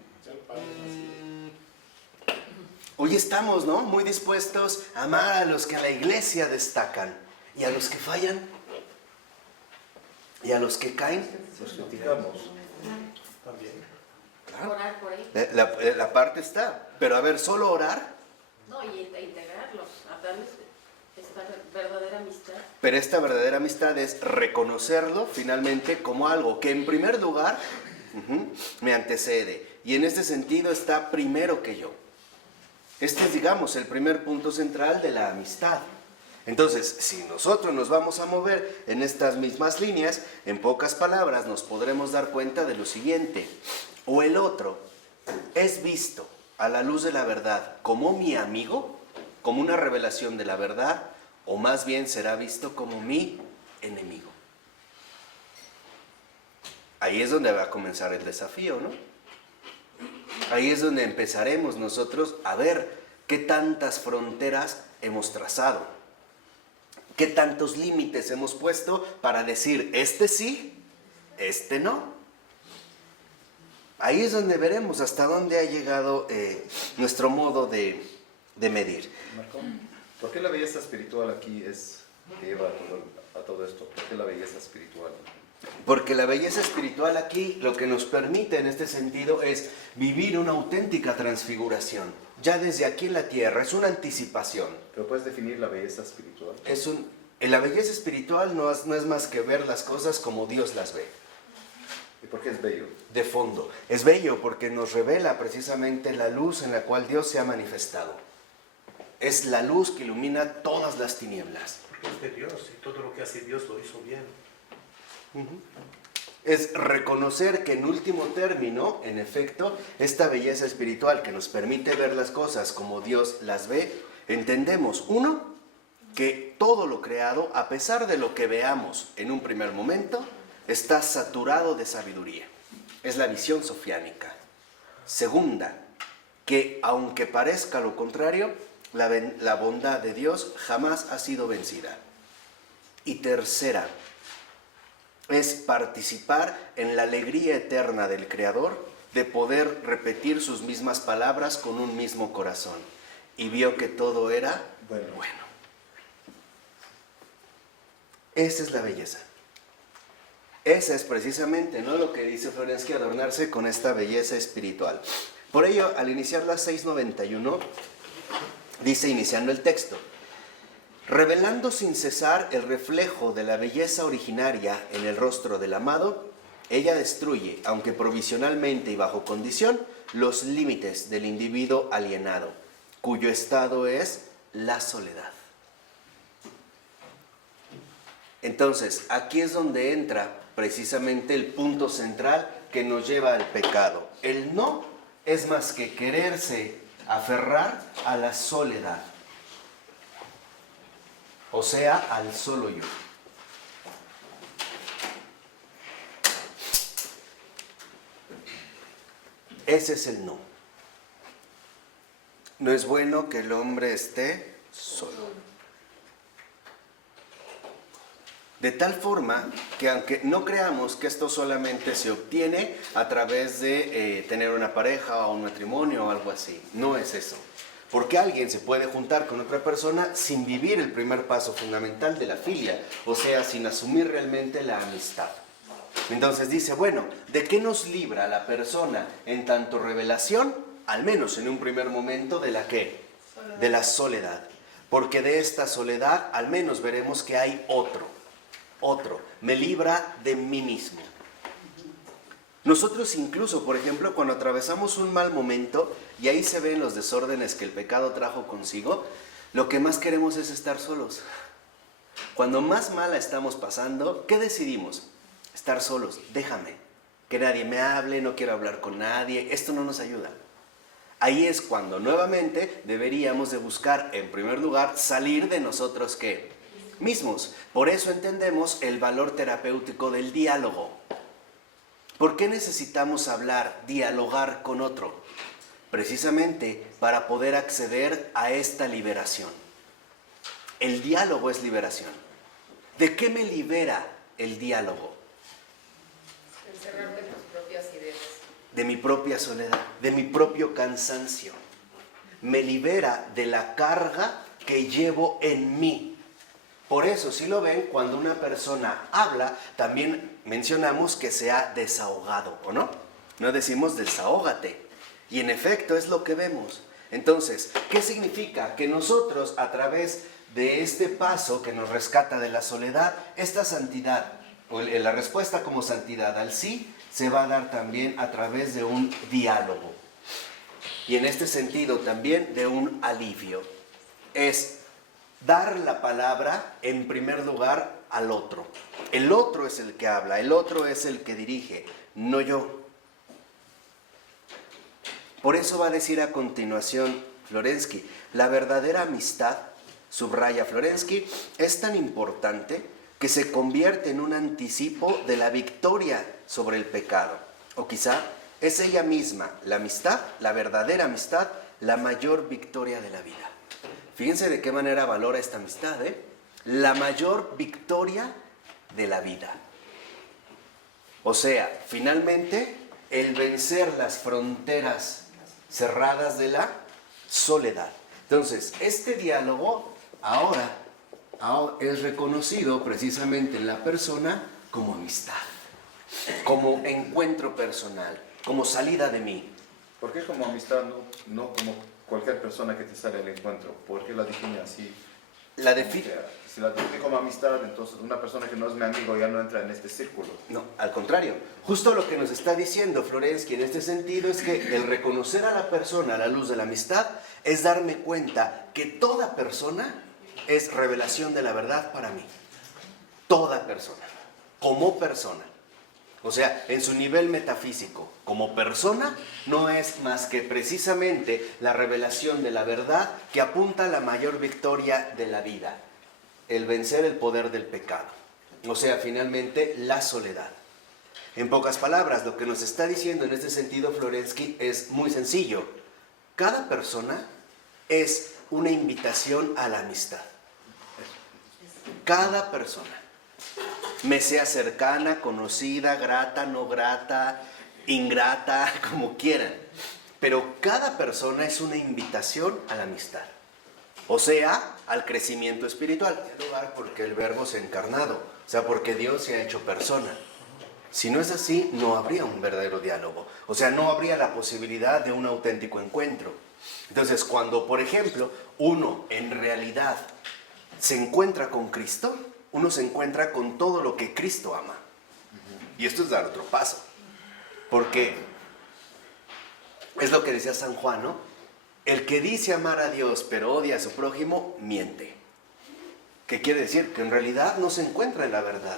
Hoy estamos, ¿no?, muy dispuestos a amar a los que en la iglesia destacan y a los que fallan y a los que caen. Los criticamos. También. Claro. Orar por ellos. La parte está, pero a ver, solo orar. No, y integrarlos, a darles esta verdadera amistad. Pero esta verdadera amistad es reconocerlo finalmente como algo que en primer lugar me antecede. Y en este sentido está primero que yo. Este es, digamos, el primer punto central de la amistad. Entonces, si nosotros nos vamos a mover en estas mismas líneas, en pocas palabras nos podremos dar cuenta de lo siguiente. O el otro es visto a la luz de la verdad como mi amigo, como una revelación de la verdad, o más bien será visto como mi enemigo. Ahí es donde va a comenzar el desafío, ¿no? Ahí es donde empezaremos nosotros a ver ¿Qué tantas fronteras hemos trazado? ¿Qué tantos límites hemos puesto para decir, este sí, este no? Ahí es donde veremos hasta dónde ha llegado nuestro modo de medir. Marco, ¿por qué la belleza espiritual aquí es que lleva a todo esto? ¿Por qué la belleza espiritual? Porque la belleza espiritual aquí lo que nos permite en este sentido es vivir una auténtica transfiguración. Ya desde aquí en la tierra, es una anticipación. ¿Pero puedes definir la belleza espiritual? La belleza espiritual no es más que ver las cosas como Dios las ve. ¿Y por qué es bello? De fondo. Es bello porque nos revela precisamente la luz en la cual Dios se ha manifestado. Es la luz que ilumina todas las tinieblas. Porque es de Dios y todo lo que hace Dios lo hizo bien. Es reconocer que en último término, en efecto, esta belleza espiritual que nos permite ver las cosas como Dios las ve, entendemos, uno, que todo lo creado, a pesar de lo que veamos en un primer momento, está saturado de sabiduría. Es la visión sofiánica. Segunda, que aunque parezca lo contrario, la bondad de Dios jamás ha sido vencida. Y tercera, es participar en la alegría eterna del Creador de poder repetir sus mismas palabras con un mismo corazón. Y vio que todo era bueno. Esa es la belleza. Esa es precisamente, ¿no?, lo que dice Florensky, adornarse con esta belleza espiritual. Por ello, al iniciar la 691, dice, iniciando el texto, revelando sin cesar el reflejo de la belleza originaria en el rostro del amado, ella destruye, aunque provisionalmente y bajo condición, los límites del individuo alienado, cuyo estado es la soledad. Entonces, aquí es donde entra precisamente el punto central que nos lleva al pecado. El no es más que quererse aferrar a la soledad, o sea, al solo yo. Ese es el no. No es bueno que el hombre esté solo. De tal forma que aunque no creamos que esto solamente se obtiene a través de tener una pareja o un matrimonio o algo así, no es eso. Porque alguien se puede juntar con otra persona sin vivir el primer paso fundamental de la filia, o sea, sin asumir realmente la amistad. Entonces dice, bueno, ¿de qué nos libra la persona en tanto revelación? Al menos en un primer momento, ¿de la qué? De la soledad. Porque de esta soledad al menos veremos que hay otro, me libra de mí mismo. Nosotros incluso, por ejemplo, cuando atravesamos un mal momento, y ahí se ven los desórdenes que el pecado trajo consigo, lo que más queremos es estar solos. Cuando más mala estamos pasando, ¿qué decidimos? Estar solos, déjame, que nadie me hable, no quiero hablar con nadie, esto no nos ayuda. Ahí es cuando nuevamente deberíamos de buscar, en primer lugar, salir de nosotros ¿qué? Mismos. Por eso entendemos el valor terapéutico del diálogo. ¿Por qué necesitamos hablar, dialogar con otro? Precisamente para poder acceder a esta liberación. El diálogo es liberación. ¿De qué me libera el diálogo? Encerrarte en tus propias ideas. De mi propia soledad, de mi propio cansancio. Me libera de la carga que llevo en mí. Por eso, si lo ven, cuando una persona habla, también mencionamos que se ha desahogado, ¿o no? No decimos desahógate. Y en efecto es lo que vemos. Entonces, ¿qué significa? Que nosotros, a través de este paso que nos rescata de la soledad, esta santidad, o la respuesta como santidad al sí, se va a dar también a través de un diálogo. Y en este sentido también de un alivio. Es dar la palabra en primer lugar al otro. El otro es el que habla, el otro es el que dirige, no yo. Por eso va a decir a continuación Florensky, la verdadera amistad, subraya Florensky, es tan importante que se convierte en un anticipo de la victoria sobre el pecado. O quizá es ella misma, la amistad, la verdadera amistad, la mayor victoria de la vida. Fíjense de qué manera valora esta amistad, ¿eh? La mayor victoria de la vida. O sea, finalmente, el vencer las fronteras cerradas de la soledad. Entonces, este diálogo ahora es reconocido precisamente en la persona como amistad, como encuentro personal, como salida de mí. ¿Por qué como amistad, no como cualquier persona que te sale al encuentro? ¿Por qué la define así? La define. Si la define como amistad, entonces una persona que no es mi amigo ya no entra en este círculo. No, al contrario. Justo lo que nos está diciendo Florensky en este sentido es que el reconocer a la persona a la luz de la amistad es darme cuenta que toda persona es revelación de la verdad para mí. Toda persona. Como persona. O sea, en su nivel metafísico, como persona, no es más que precisamente la revelación de la verdad que apunta a la mayor victoria de la vida, el vencer el poder del pecado. O sea, finalmente, la soledad. En pocas palabras, lo que nos está diciendo en este sentido Florensky es muy sencillo. Cada persona es una invitación a la amistad. Cada persona. Me sea cercana, conocida, grata, no grata, ingrata, como quieran. Pero cada persona es una invitación a la amistad. O sea, al crecimiento espiritual. En primer lugar, porque el Verbo se ha encarnado. O sea, porque Dios se ha hecho persona. Si no es así, no habría un verdadero diálogo. O sea, no habría la posibilidad de un auténtico encuentro. Entonces, cuando, por ejemplo, uno en realidad se encuentra con Cristo, uno se encuentra con todo lo que Cristo ama. Y esto es dar otro paso. Porque es lo que decía San Juan, ¿no? El que dice amar a Dios pero odia a su prójimo, miente. ¿Qué quiere decir? Que en realidad no se encuentra en la verdad.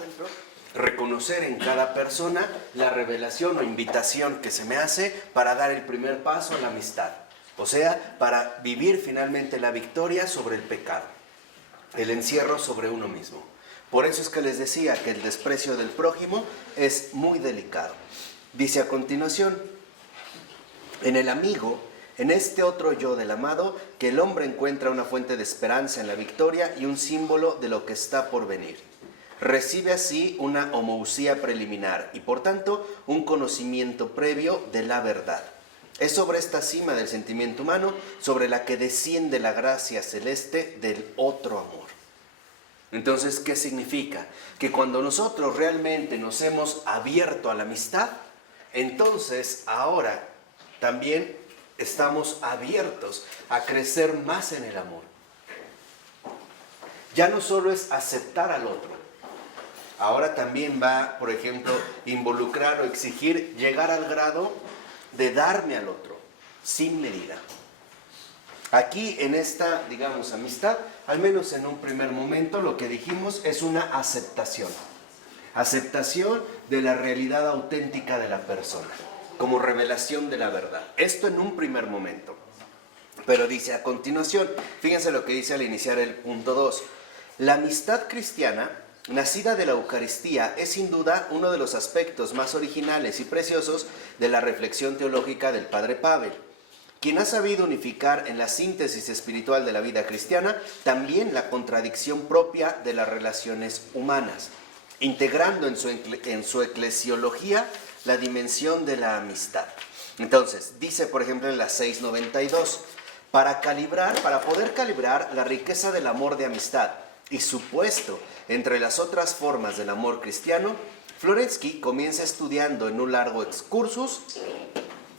Reconocer en cada persona la revelación o invitación que se me hace para dar el primer paso a la amistad. O sea, para vivir finalmente la victoria sobre el pecado. El encierro sobre uno mismo. Por eso es que les decía que el desprecio del prójimo es muy delicado. Dice a continuación, en el amigo, en este otro yo del amado, que el hombre encuentra una fuente de esperanza en la victoria y un símbolo de lo que está por venir. Recibe así una homousía preliminar y por tanto un conocimiento previo de la verdad. Es sobre esta cima del sentimiento humano sobre la que desciende la gracia celeste del otro amor. Entonces, ¿qué significa? Que cuando nosotros realmente nos hemos abierto a la amistad, entonces ahora también estamos abiertos a crecer más en el amor. Ya no solo es aceptar al otro, ahora también va, por ejemplo, involucrar o exigir llegar al grado de darme al otro, sin medida. Aquí en esta, digamos, amistad, al menos en un primer momento, lo que dijimos es una aceptación. Aceptación de la realidad auténtica de la persona, como revelación de la verdad. Esto en un primer momento. Pero dice a continuación, fíjense lo que dice al iniciar el punto 2. La amistad cristiana, nacida de la Eucaristía, es sin duda uno de los aspectos más originales y preciosos de la reflexión teológica del Padre Pavel, quien ha sabido unificar en la síntesis espiritual de la vida cristiana también la contradicción propia de las relaciones humanas, integrando en su eclesiología la dimensión de la amistad. Entonces, dice por ejemplo en la 692, para poder calibrar la riqueza del amor de amistad y su puesto entre las otras formas del amor cristiano, Florensky comienza estudiando en un largo excursus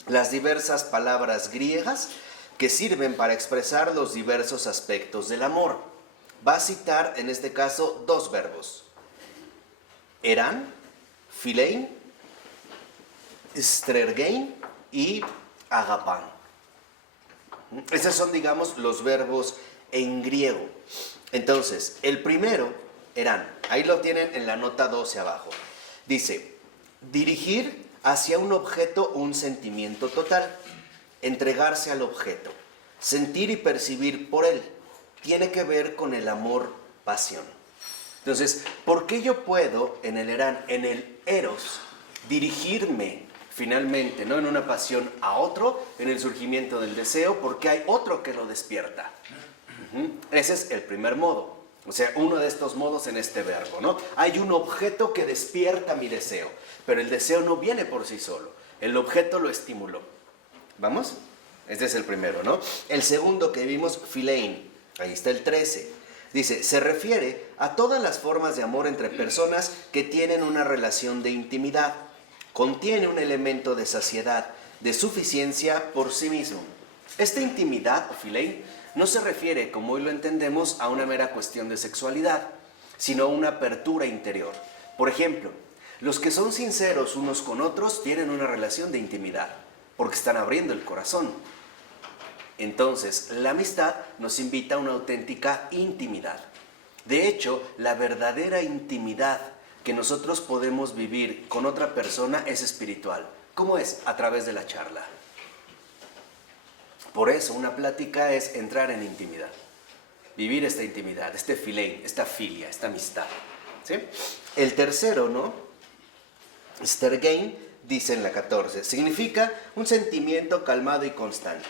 las diversas palabras griegas que sirven para expresar los diversos aspectos del amor. Va a citar en este caso dos verbos, eran, philein, strergein y agapan. Esos son, digamos, los verbos en griego. Entonces, el primero, eran, ahí lo tienen en la nota 12 abajo. Dice, dirigir hacia un objeto un sentimiento total, entregarse al objeto, sentir y percibir por él, tiene que ver con el amor-pasión. Entonces, ¿por qué yo puedo en el eros dirigirme finalmente, ¿no? En una pasión a otro, en el surgimiento del deseo, porque hay otro que lo despierta. Ese es el primer modo, o sea, uno de estos modos en este verbo, ¿no? Hay un objeto que despierta mi deseo, pero el deseo no viene por sí solo, el objeto lo estimuló. ¿Vamos? Este es el primero, ¿no? El segundo que vimos, philein, ahí está el 13. Dice, se refiere a todas las formas de amor entre personas que tienen una relación de intimidad. Contiene un elemento de saciedad, de suficiencia por sí mismo. Esta intimidad, o philein, no se refiere, como hoy lo entendemos, a una mera cuestión de sexualidad, sino a una apertura interior. Por ejemplo, los que son sinceros unos con otros tienen una relación de intimidad, porque están abriendo el corazón. Entonces, la amistad nos invita a una auténtica intimidad. De hecho, la verdadera intimidad que nosotros podemos vivir con otra persona es espiritual. ¿Cómo es? A través de la charla. Por eso, una plática es entrar en intimidad. Vivir esta intimidad, este philein, esta filia, esta amistad. ¿Sí? El tercero, ¿no? Stergein, dice en la 14, significa un sentimiento calmado y constante.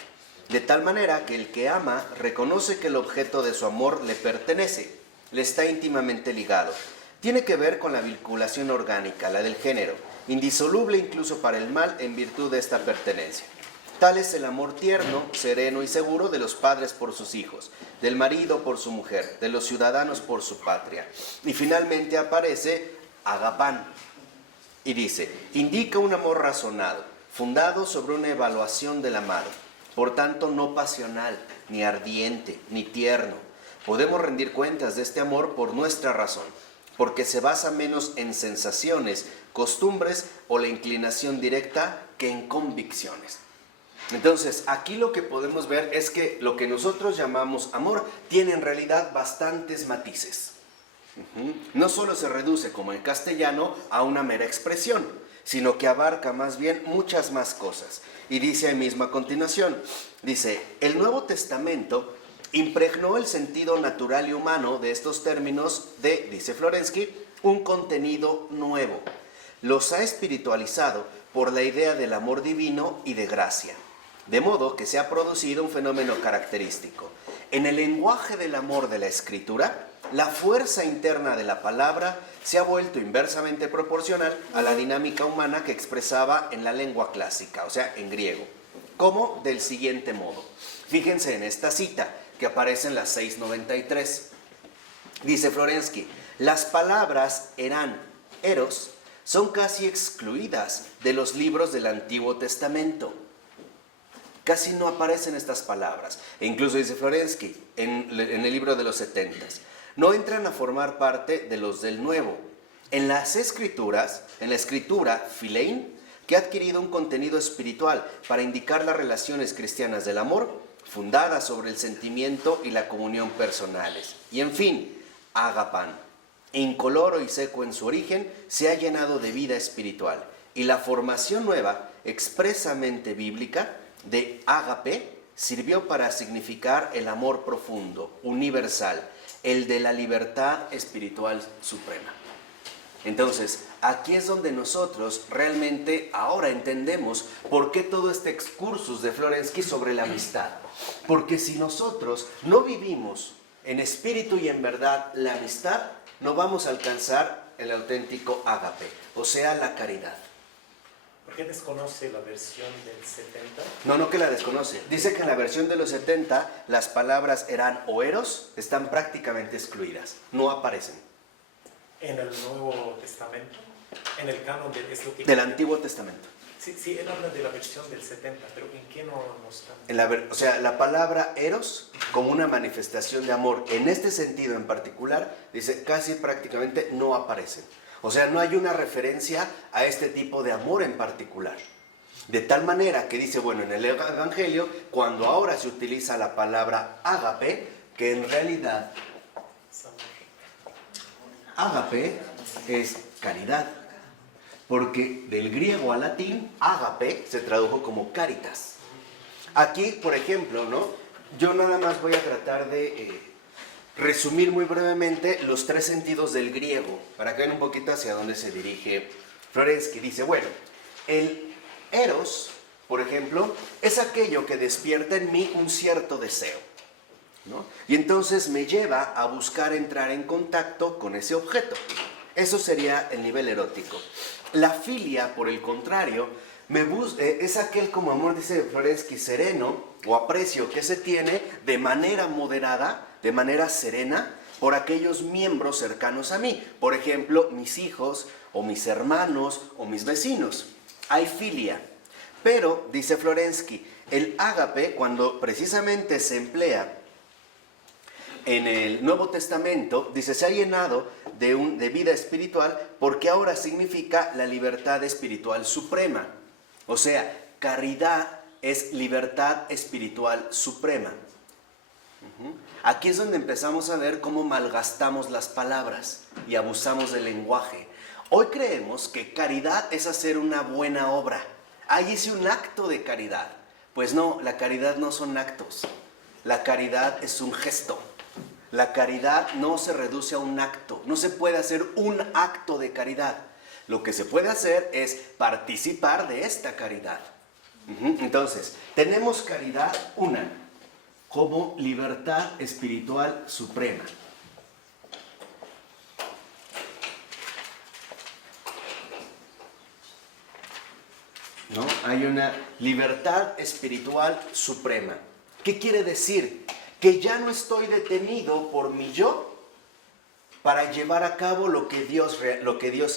De tal manera que el que ama reconoce que el objeto de su amor le pertenece, le está íntimamente ligado. Tiene que ver con la vinculación orgánica, la del género, indisoluble incluso para el mal en virtud de esta pertenencia. Tal es el amor tierno, sereno y seguro de los padres por sus hijos, del marido por su mujer, de los ciudadanos por su patria. Y finalmente aparece agapán y dice, indica un amor razonado, fundado sobre una evaluación del amado, por tanto no pasional, ni ardiente, ni tierno. Podemos rendir cuentas de este amor por nuestra razón, porque se basa menos en sensaciones, costumbres o la inclinación directa que en convicciones. Entonces, aquí lo que podemos ver es que lo que nosotros llamamos amor tiene en realidad bastantes matices. No solo se reduce, como en castellano, a una mera expresión, sino que abarca más bien muchas más cosas. Y dice ahí mismo a continuación, dice, el Nuevo Testamento impregnó el sentido natural y humano de estos términos de, dice Florensky, un contenido nuevo. Los ha espiritualizado por la idea del amor divino y de gracia. De modo que se ha producido un fenómeno característico. En el lenguaje del amor de la Escritura, la fuerza interna de la palabra se ha vuelto inversamente proporcional a la dinámica humana que expresaba en la lengua clásica, o sea, en griego. Como del siguiente modo. Fíjense en esta cita que aparece en la 693. Dice Florensky, las palabras eros, son casi excluidas de los libros del Antiguo Testamento. Casi no aparecen estas palabras. E incluso dice Florensky, en el libro de los 70, no entran a formar parte de los del Nuevo. En las Escrituras, en la escritura philein, que ha adquirido un contenido espiritual para indicar las relaciones cristianas del amor, fundadas sobre el sentimiento y la comunión personales. Y en fin, agapán, incoloro y seco en su origen, se ha llenado de vida espiritual. Y la formación nueva, expresamente bíblica, de ágape, sirvió para significar el amor profundo, universal, el de la libertad espiritual suprema. Entonces, aquí es donde nosotros realmente ahora entendemos por qué todo este excursus de Florensky sobre la amistad. Porque si nosotros no vivimos en espíritu y en verdad la amistad, no vamos a alcanzar el auténtico ágape, o sea, la caridad. ¿Por qué desconoce la versión del 70? No que la desconoce. Dice que en la versión de los 70 las palabras eran o eros están prácticamente excluidas, no aparecen. En el Nuevo Testamento, en el canon del Antiguo Testamento. Sí, él habla de la versión del 70, pero ¿en qué no está? O sea, la palabra eros como una manifestación de amor, en este sentido en particular, dice casi prácticamente no aparecen. O sea, no hay una referencia a este tipo de amor en particular. De tal manera que dice, bueno, en el Evangelio, cuando ahora se utiliza la palabra ágape, que en realidad ágape es caridad. Porque del griego al latín, ágape se tradujo como caritas. Aquí, por ejemplo, ¿no? Yo nada más voy a tratar de resumir muy brevemente los tres sentidos del griego, para que vean un poquito hacia dónde se dirige Florensky. Dice, bueno, el Eros, por ejemplo, es aquello que despierta en mí un cierto deseo, ¿no? Y entonces me lleva a buscar entrar en contacto con ese objeto. Eso sería el nivel erótico. La filia, por el contrario, es aquel, como amor dice Florensky, sereno o aprecio que se tiene de manera moderada, de manera serena, por aquellos miembros cercanos a mí. Por ejemplo, mis hijos, o mis hermanos, o mis vecinos. Hay filia. Pero, dice Florensky, el ágape, cuando precisamente se emplea en el Nuevo Testamento, dice, se ha llenado de vida espiritual porque ahora significa la libertad espiritual suprema. O sea, caridad es libertad espiritual suprema. Aquí es donde empezamos a ver cómo malgastamos las palabras y abusamos del lenguaje. Hoy creemos que caridad es hacer una buena obra. Ahí hice un acto de caridad. Pues no, la caridad no son actos. La caridad es un gesto. La caridad no se reduce a un acto. No se puede hacer un acto de caridad. Lo que se puede hacer es participar de esta caridad. Entonces, tenemos caridad, una, como libertad espiritual suprema. ¿No? Hay una libertad espiritual suprema. ¿Qué quiere decir? Que ya no estoy detenido por mi yo para llevar a cabo lo que Dios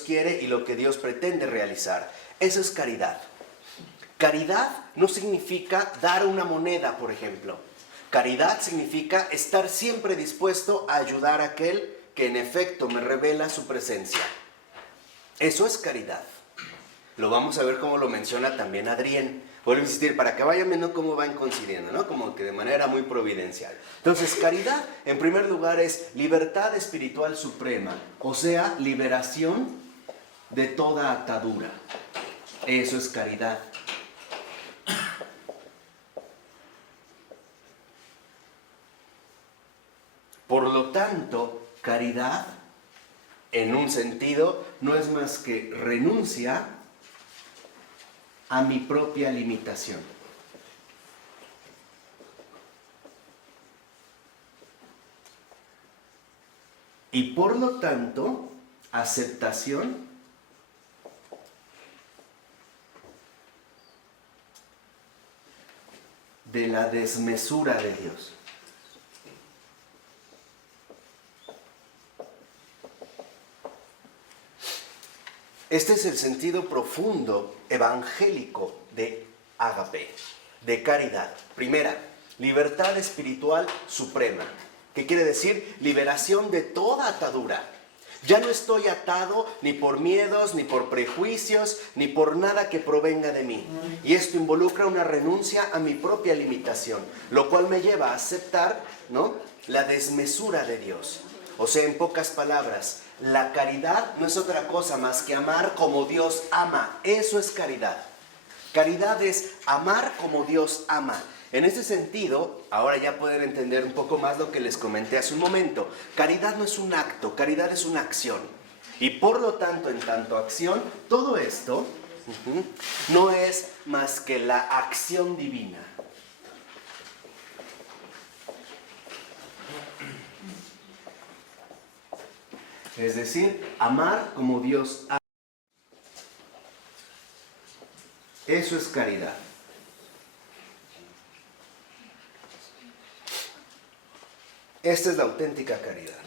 quiere y lo que Dios pretende realizar. Eso es caridad. Caridad no significa dar una moneda, por ejemplo. Caridad significa estar siempre dispuesto a ayudar a aquel que en efecto me revela su presencia. Eso es caridad. Lo vamos a ver como lo menciona también Adrián. Vuelvo a insistir, para que vayan viendo cómo van coincidiendo, ¿no? Como que de manera muy providencial. Entonces, caridad, en primer lugar, es libertad espiritual suprema. O sea, liberación de toda atadura. Eso es caridad. Por lo tanto, caridad, en un sentido, no es más que renuncia a mi propia limitación. Y por lo tanto, aceptación de la desmesura de Dios. Este es el sentido profundo, evangélico de ágape, de caridad. Primera, libertad espiritual suprema. ¿Qué quiere decir? Liberación de toda atadura. Ya no estoy atado ni por miedos, ni por prejuicios, ni por nada que provenga de mí. Y esto involucra una renuncia a mi propia limitación, lo cual me lleva a aceptar, ¿no?, la desmesura de Dios. O sea, en pocas palabras, la caridad no es otra cosa más que amar como Dios ama. Eso es caridad. Caridad es amar como Dios ama. En ese sentido, ahora ya pueden entender un poco más lo que les comenté hace un momento. Caridad no es un acto, caridad es una acción. Y por lo tanto, en tanto acción, todo esto no es más que la acción divina. Es decir, amar como Dios ama. Eso es caridad. Esta es la auténtica caridad.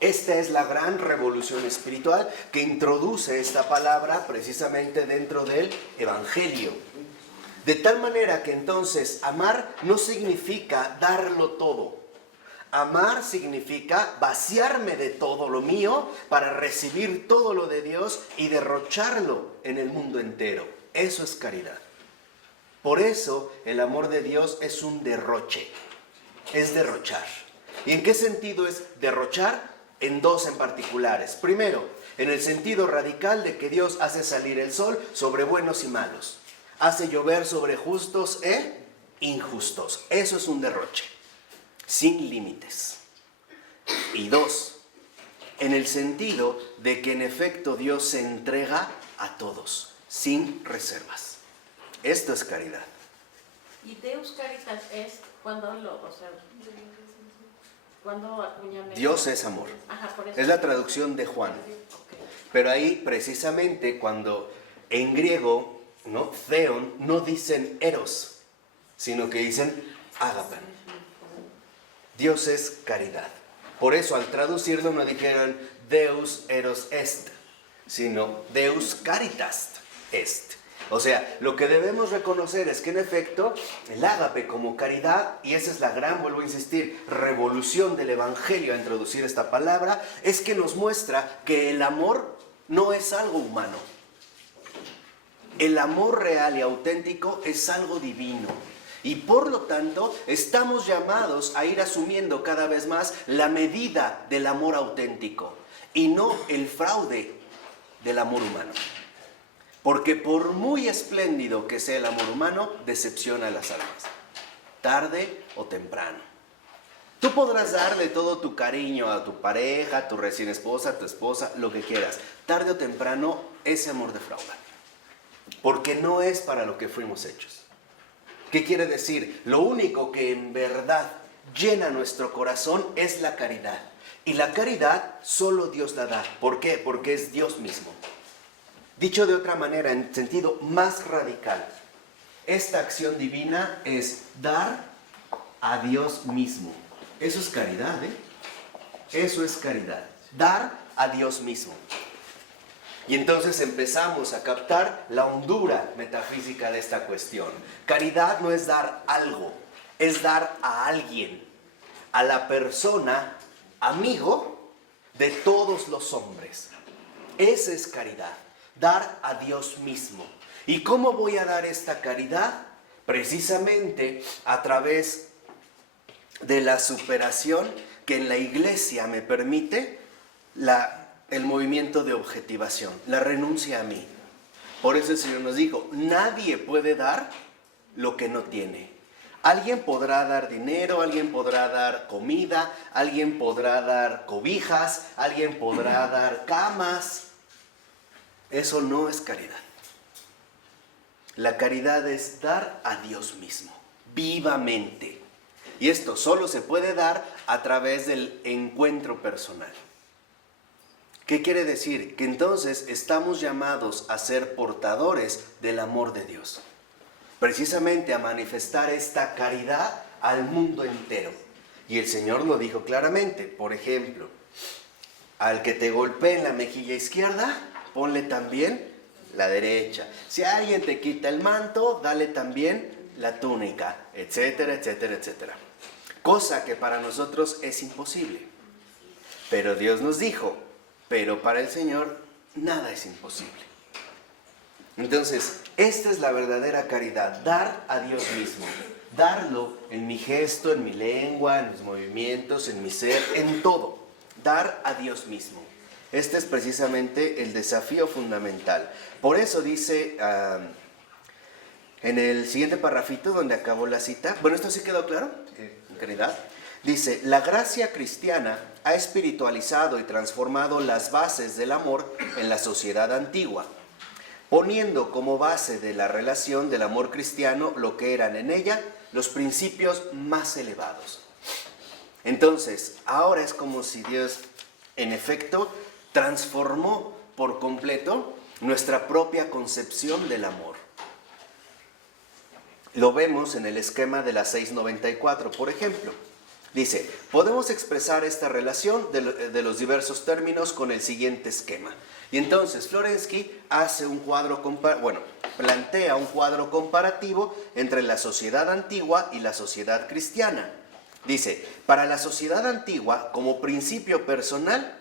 Esta es la gran revolución espiritual que introduce esta palabra precisamente dentro del Evangelio. De tal manera que entonces amar no significa darlo todo. Amar significa vaciarme de todo lo mío para recibir todo lo de Dios y derrocharlo en el mundo entero. Eso es caridad. Por eso el amor de Dios es un derroche. Es derrochar. ¿Y en qué sentido es derrochar? En dos en particulares. Primero, en el sentido radical de que Dios hace salir el sol sobre buenos y malos. Hace llover sobre justos e injustos. Eso es un derroche. Sin límites. Y dos, en el sentido de que en efecto Dios se entrega a todos. sin reservas. Esto es caridad. Y Deus Caritas es cuando cuando acuñan Dios es amor. Ajá, por eso. Es la traducción de Juan. Ok. Pero ahí precisamente cuando en griego, ¿no? Theon, no dicen eros, sino que dicen ágape. Dios es caridad. Por eso al traducirlo no dijeron Deus eros est, sino Deus caritas est. O sea, lo que debemos reconocer es que en efecto el ágape como caridad, y esa es la gran, vuelvo a insistir, revolución del Evangelio a introducir esta palabra, es que nos muestra que el amor no es algo humano. El amor real y auténtico es algo divino. Y por lo tanto, estamos llamados a ir asumiendo cada vez más la medida del amor auténtico y no el fraude del amor humano. Porque por muy espléndido que sea el amor humano, decepciona a las almas, tarde o temprano. Tú podrás darle todo tu cariño a tu pareja, a tu recién esposa, a tu esposa, lo que quieras. Tarde o temprano, ese amor defrauda. Porque no es para lo que fuimos hechos. ¿Qué quiere decir? Lo único que en verdad llena nuestro corazón es la caridad. Y la caridad solo Dios la da. ¿Por qué? Porque es Dios mismo. Dicho de otra manera, en sentido más radical, esta acción divina es dar a Dios mismo. Eso es caridad, ¿eh? Eso es caridad. Dar a Dios mismo. Y entonces empezamos a captar la hondura metafísica de esta cuestión. Caridad no es dar algo, es dar a alguien, a la persona, amigo de todos los hombres. Esa es caridad, dar a Dios mismo. ¿Y cómo voy a dar esta caridad? Precisamente a través de la superación que en la iglesia me permite el movimiento de objetivación, la renuncia a mí. Por eso el Señor nos dijo, nadie puede dar lo que no tiene. Alguien podrá dar dinero, alguien podrá dar comida, alguien podrá dar cobijas, alguien podrá dar camas. Eso no es caridad. La caridad es dar a Dios mismo, vivamente. Y esto solo se puede dar a través del encuentro personal. ¿Qué quiere decir? Que entonces estamos llamados a ser portadores del amor de Dios. Precisamente a manifestar esta caridad al mundo entero. Y el Señor lo dijo claramente. Por ejemplo, al que te golpee en la mejilla izquierda, ponle también la derecha. Si alguien te quita el manto, dale también la túnica, etcétera, etcétera, etcétera. Cosa que para nosotros es imposible. Pero Dios nos dijo, pero para el Señor nada es imposible. Entonces, esta es la verdadera caridad, dar a Dios mismo. Darlo en mi gesto, en mi lengua, en mis movimientos, en mi ser, en todo. Dar a Dios mismo. Este es precisamente el desafío fundamental. Por eso dice en el siguiente parrafito donde acabó la cita, bueno, ¿esto sí quedó claro? ¿En caridad? Dice, la gracia cristiana ha espiritualizado y transformado las bases del amor en la sociedad antigua, poniendo como base de la relación del amor cristiano lo que eran en ella los principios más elevados. Entonces, ahora es como si Dios, en efecto, transformó por completo nuestra propia concepción del amor. Lo vemos en el esquema de la 694, por ejemplo. Dice, podemos expresar esta relación de los diversos términos con el siguiente esquema. Y entonces Florensky hace un cuadro plantea un cuadro comparativo entre la sociedad antigua y la sociedad cristiana. Dice, para la sociedad antigua, como principio personal,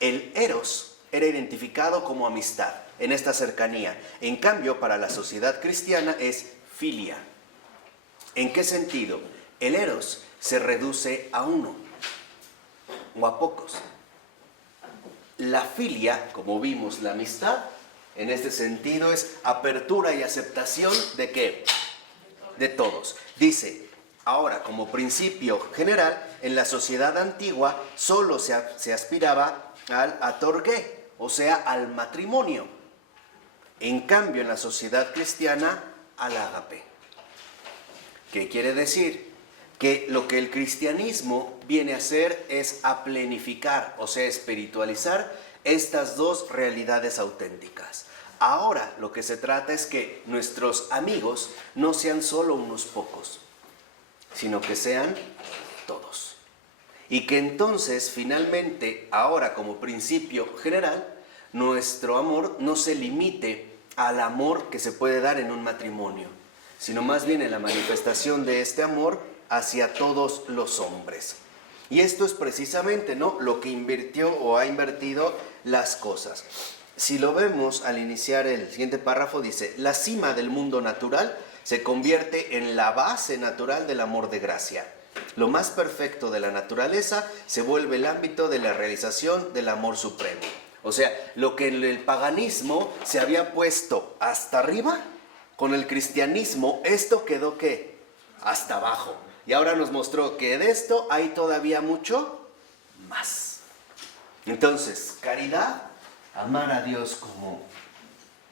el eros era identificado como amistad en esta cercanía. En cambio, para la sociedad cristiana es filia. ¿En qué sentido? El eros se reduce a uno o a pocos. La filia, como vimos, la amistad, en este sentido es apertura y aceptación ¿de qué? De todos. Dice, ahora como principio general, en la sociedad antigua solo se aspiraba al atorgué, o sea, al matrimonio. En cambio, en la sociedad cristiana, al ágape. ¿Qué quiere decir? Que lo que el cristianismo viene a hacer es a plenificar, o sea, espiritualizar estas dos realidades auténticas. Ahora lo que se trata es que nuestros amigos no sean solo unos pocos, sino que sean todos. Y que entonces, finalmente, ahora como principio general, nuestro amor no se limite al amor que se puede dar en un matrimonio, sino más bien en la manifestación de este amor hacia todos los hombres. Y esto es precisamente, ¿no?, lo que invirtió o ha invertido las cosas. Si lo vemos al iniciar el siguiente párrafo, dice: la cima del mundo natural se convierte en la base natural del amor de gracia. Lo más perfecto de la naturaleza se vuelve el ámbito de la realización del amor supremo. O sea, lo que en el paganismo se había puesto hasta arriba, con el cristianismo esto quedó ¿qué? Hasta abajo. Y ahora nos mostró que de esto hay todavía mucho más. Entonces, caridad, amar a Dios como,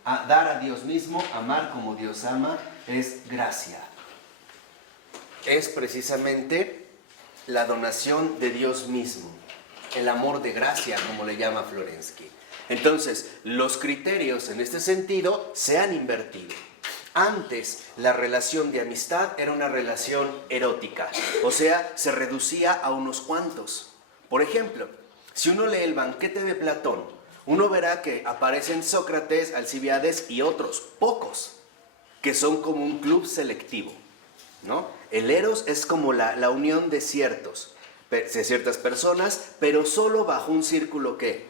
dar a Dios mismo, amar como Dios ama, es gracia. Es precisamente la donación de Dios mismo, el amor de gracia, como le llama Florensky. Entonces, los criterios en este sentido se han invertido. Antes, la relación de amistad era una relación erótica, o sea, se reducía a unos cuantos. Por ejemplo, si uno lee el Banquete de Platón, uno verá que aparecen Sócrates, Alcibíades y otros, pocos, que son como un club selectivo, ¿no? El eros es como la unión de ciertas personas, pero solo bajo un círculo ¿qué?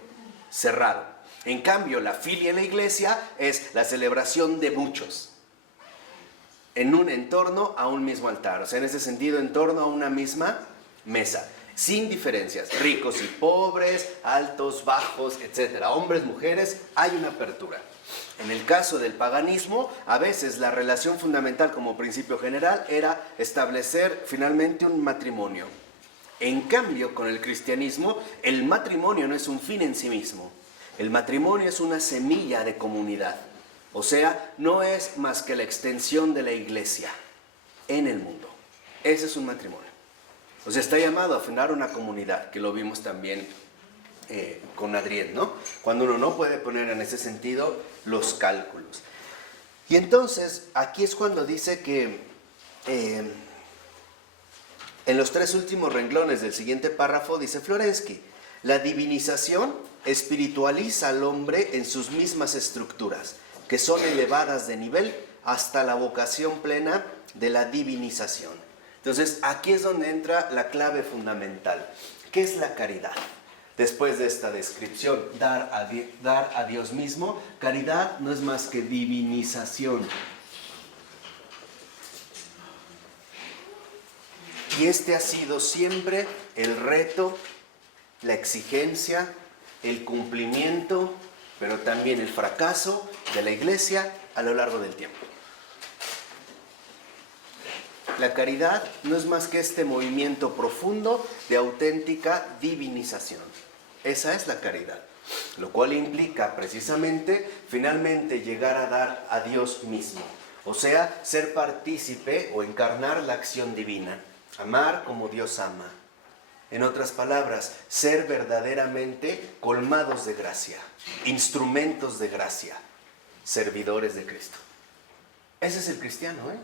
Cerrado. En cambio, la filia en la iglesia es la celebración de muchos, en un entorno a un mismo altar, o sea, en ese sentido, en torno a una misma mesa, sin diferencias, ricos y pobres, altos, bajos, etc. Hombres, mujeres, hay una apertura. En el caso del paganismo, a veces la relación fundamental como principio general era establecer finalmente un matrimonio. En cambio, con el cristianismo, el matrimonio no es un fin en sí mismo. El matrimonio es una semilla de comunidad. O sea, no es más que la extensión de la iglesia en el mundo. Ese es un matrimonio. O sea, está llamado a fundar una comunidad, que lo vimos también con Adrián, ¿no? Cuando uno no puede poner en ese sentido los cálculos. Y entonces, aquí es cuando dice que en los 3 últimos renglones del siguiente párrafo, dice Florensky: la divinización espiritualiza al hombre en sus mismas estructuras, que son elevadas de nivel hasta la vocación plena de la divinización. Entonces, aquí es donde entra la clave fundamental. ¿Qué es la caridad? Después de esta descripción, dar a Dios mismo, caridad no es más que divinización. Y este ha sido siempre el reto, la exigencia, el cumplimiento, pero también el fracaso de la iglesia a lo largo del tiempo. La caridad no es más que este movimiento profundo de auténtica divinización. Esa es la caridad, lo cual implica precisamente finalmente llegar a dar a Dios mismo, o sea, ser partícipe o encarnar la acción divina, amar como Dios ama. En otras palabras, ser verdaderamente colmados de gracia, instrumentos de gracia, servidores de Cristo. Ese es el cristiano, ¿eh?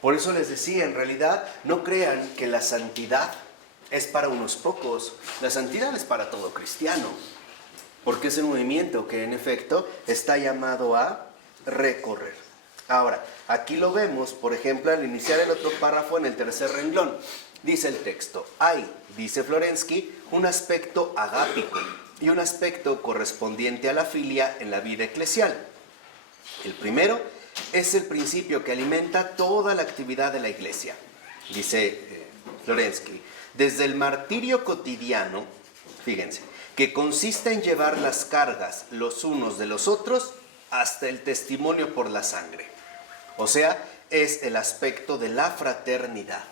Por eso les decía, en realidad, no crean que la santidad es para unos pocos. La santidad es para todo cristiano, porque es un movimiento que en efecto está llamado a recorrer. Ahora, aquí lo vemos, por ejemplo, al iniciar el otro párrafo en el tercer renglón. Dice el texto: hay, dice Florensky, un aspecto agápico y un aspecto correspondiente a la filia en la vida eclesial. El primero es el principio que alimenta toda la actividad de la iglesia. Dice Florensky: desde el martirio cotidiano, fíjense, que consiste en llevar las cargas los unos de los otros hasta el testimonio por la sangre. O sea, es el aspecto de la fraternidad.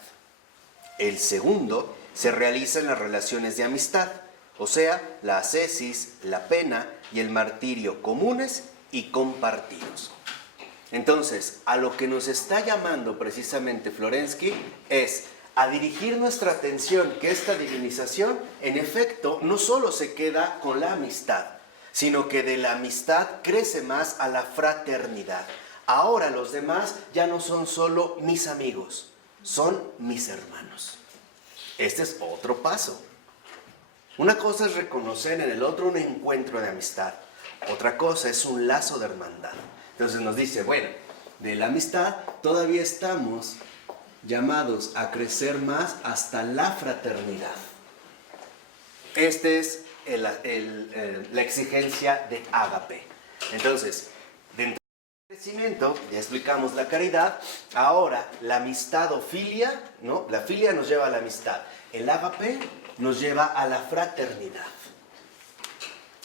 El segundo se realiza en las relaciones de amistad, o sea, la ascesis, la pena y el martirio comunes y compartidos. Entonces, a lo que nos está llamando precisamente Florensky es a dirigir nuestra atención, que esta divinización, en efecto, no solo se queda con la amistad, sino que de la amistad crece más a la fraternidad. Ahora los demás ya no son solo mis amigos, son mis hermanos. Este es otro paso. Una cosa es reconocer en el otro un encuentro de amistad. Otra cosa es un lazo de hermandad. Entonces nos dice, bueno, de la amistad todavía estamos llamados a crecer más hasta la fraternidad. Esta es la exigencia de ágape. Entonces, dentro del crecimiento, ya explicamos la caridad, ahora la amistad o filia, ¿no? La filia nos lleva a la amistad, el ágape nos lleva a la fraternidad.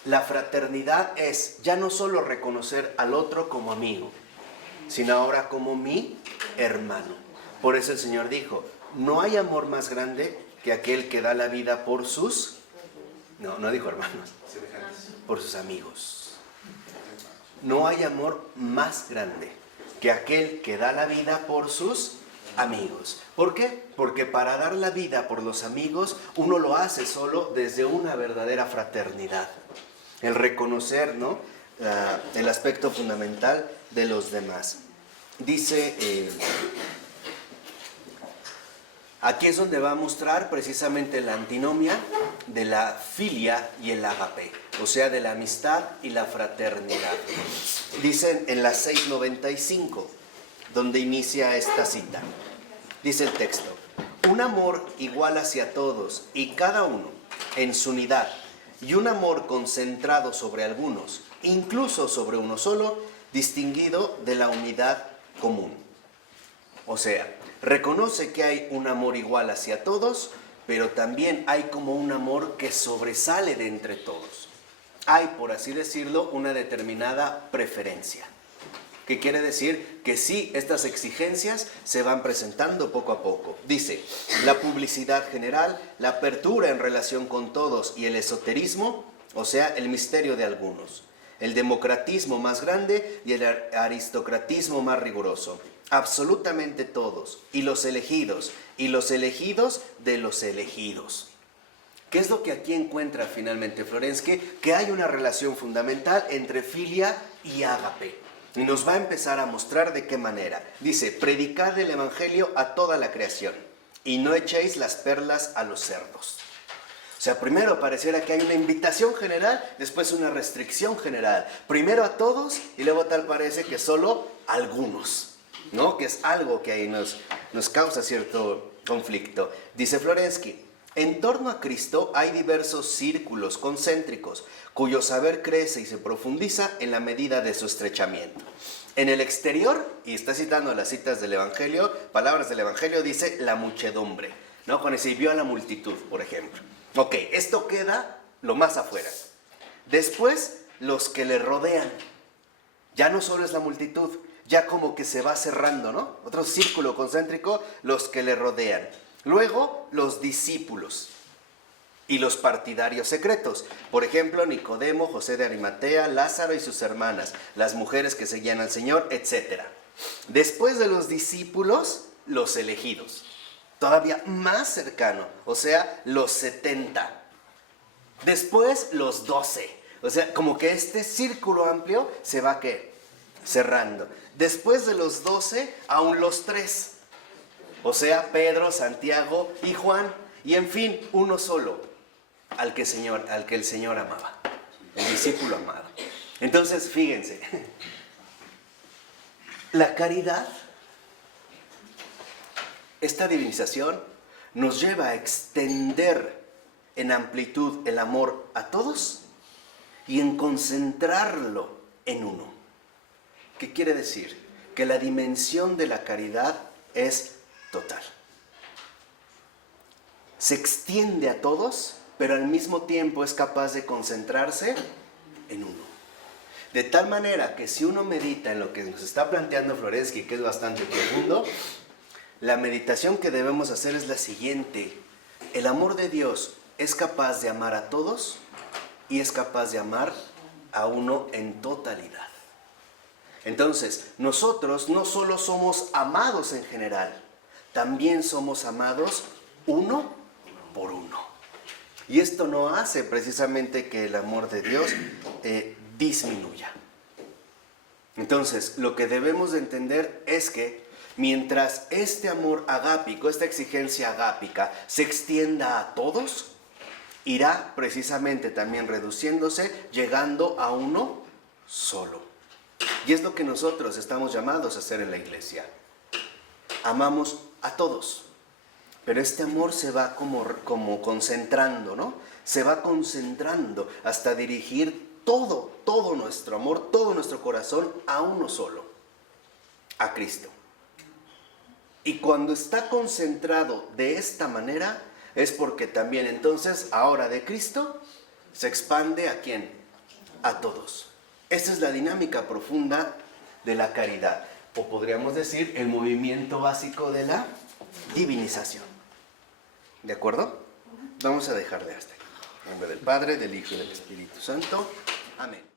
La fraternidad es ya no solo reconocer al otro como amigo, sino ahora como mi hermano. Por eso el Señor dijo, no hay amor más grande que aquel que da la vida por sus... No dijo hermanos, por sus amigos. No hay amor más grande que aquel que da la vida por sus amigos. ¿Por qué? Porque para dar la vida por los amigos, uno lo hace solo desde una verdadera fraternidad. El reconocer, ¿no?, el aspecto fundamental de los demás. Dice, aquí es donde va a mostrar precisamente la antinomia de la filia y el ágape, o sea, de la amistad y la fraternidad. Dicen en la 695, donde inicia esta cita. Dice el texto, un amor igual hacia todos y cada uno en su unidad, y un amor concentrado sobre algunos, incluso sobre uno solo, distinguido de la unidad común. O sea, reconoce que hay un amor igual hacia todos, pero también hay como un amor que sobresale de entre todos. Hay, por así decirlo, una determinada preferencia. ¿Qué quiere decir? Que sí, estas exigencias se van presentando poco a poco. Dice, la publicidad general, la apertura en relación con todos y el esoterismo, o sea, el misterio de algunos. El democratismo más grande y el aristocratismo más riguroso. Absolutamente todos. Y los elegidos de los elegidos. ¿Qué es lo que aquí encuentra finalmente Florensky? Que hay una relación fundamental entre filia y ágape. Y nos va a empezar a mostrar de qué manera. Dice, predicad el evangelio a toda la creación y no echéis las perlas a los cerdos. O sea, primero pareciera que hay una invitación general, después una restricción general. Primero a todos y luego tal parece que solo algunos, ¿no? Que es algo que ahí nos causa cierto conflicto. Dice Florensky, en torno a Cristo hay diversos círculos concéntricos cuyo saber crece y se profundiza en la medida de su estrechamiento. En el exterior, y está citando las citas del Evangelio, palabras del Evangelio, dice la muchedumbre, ¿no? Cuando se vio a la multitud, por ejemplo. Ok, esto queda lo más afuera. Después, los que le rodean. Ya no solo es la multitud, ya como que se va cerrando, ¿no? Otro círculo concéntrico, los que le rodean. Luego, los discípulos y los partidarios secretos. Por ejemplo, Nicodemo, José de Arimatea, Lázaro y sus hermanas, las mujeres que seguían al Señor, etc. Después de los discípulos, los elegidos. Todavía más cercano, o sea, los 70. Después, los 12. O sea, como que este círculo amplio se va, ¿qué?, cerrando. Después de los 12, aún los 3. O sea, Pedro, Santiago y Juan. Y en fin, uno solo, al que el Señor amaba. El discípulo amado. Entonces, fíjense. La caridad, esta divinización, nos lleva a extender en amplitud el amor a todos y en concentrarlo en uno. ¿Qué quiere decir? Que la dimensión de la caridad es total. Se extiende a todos, pero al mismo tiempo es capaz de concentrarse en uno. De tal manera que si uno medita en lo que nos está planteando Florensky, que es bastante profundo, la meditación que debemos hacer es la siguiente. El amor de Dios es capaz de amar a todos y es capaz de amar a uno en totalidad. Entonces, nosotros no solo somos amados en general, también somos amados uno por uno. Y esto no hace precisamente que el amor de Dios disminuya. Entonces, lo que debemos de entender es que mientras este amor agápico, esta exigencia agápica, se extienda a todos, irá precisamente también reduciéndose, llegando a uno solo. Y es lo que nosotros estamos llamados a hacer en la iglesia. Amamos a todos, pero este amor se va como concentrando, ¿no? Se va concentrando hasta dirigir todo nuestro amor, todo nuestro corazón a uno solo, a Cristo. Y cuando está concentrado de esta manera, es porque también entonces, ahora de Cristo, se expande ¿a quién? A todos. Esta es la dinámica profunda de la caridad, o podríamos decir el movimiento básico de la divinización. ¿De acuerdo? Vamos a dejar de hasta aquí. En nombre del Padre, del Hijo y del Espíritu Santo. Amén.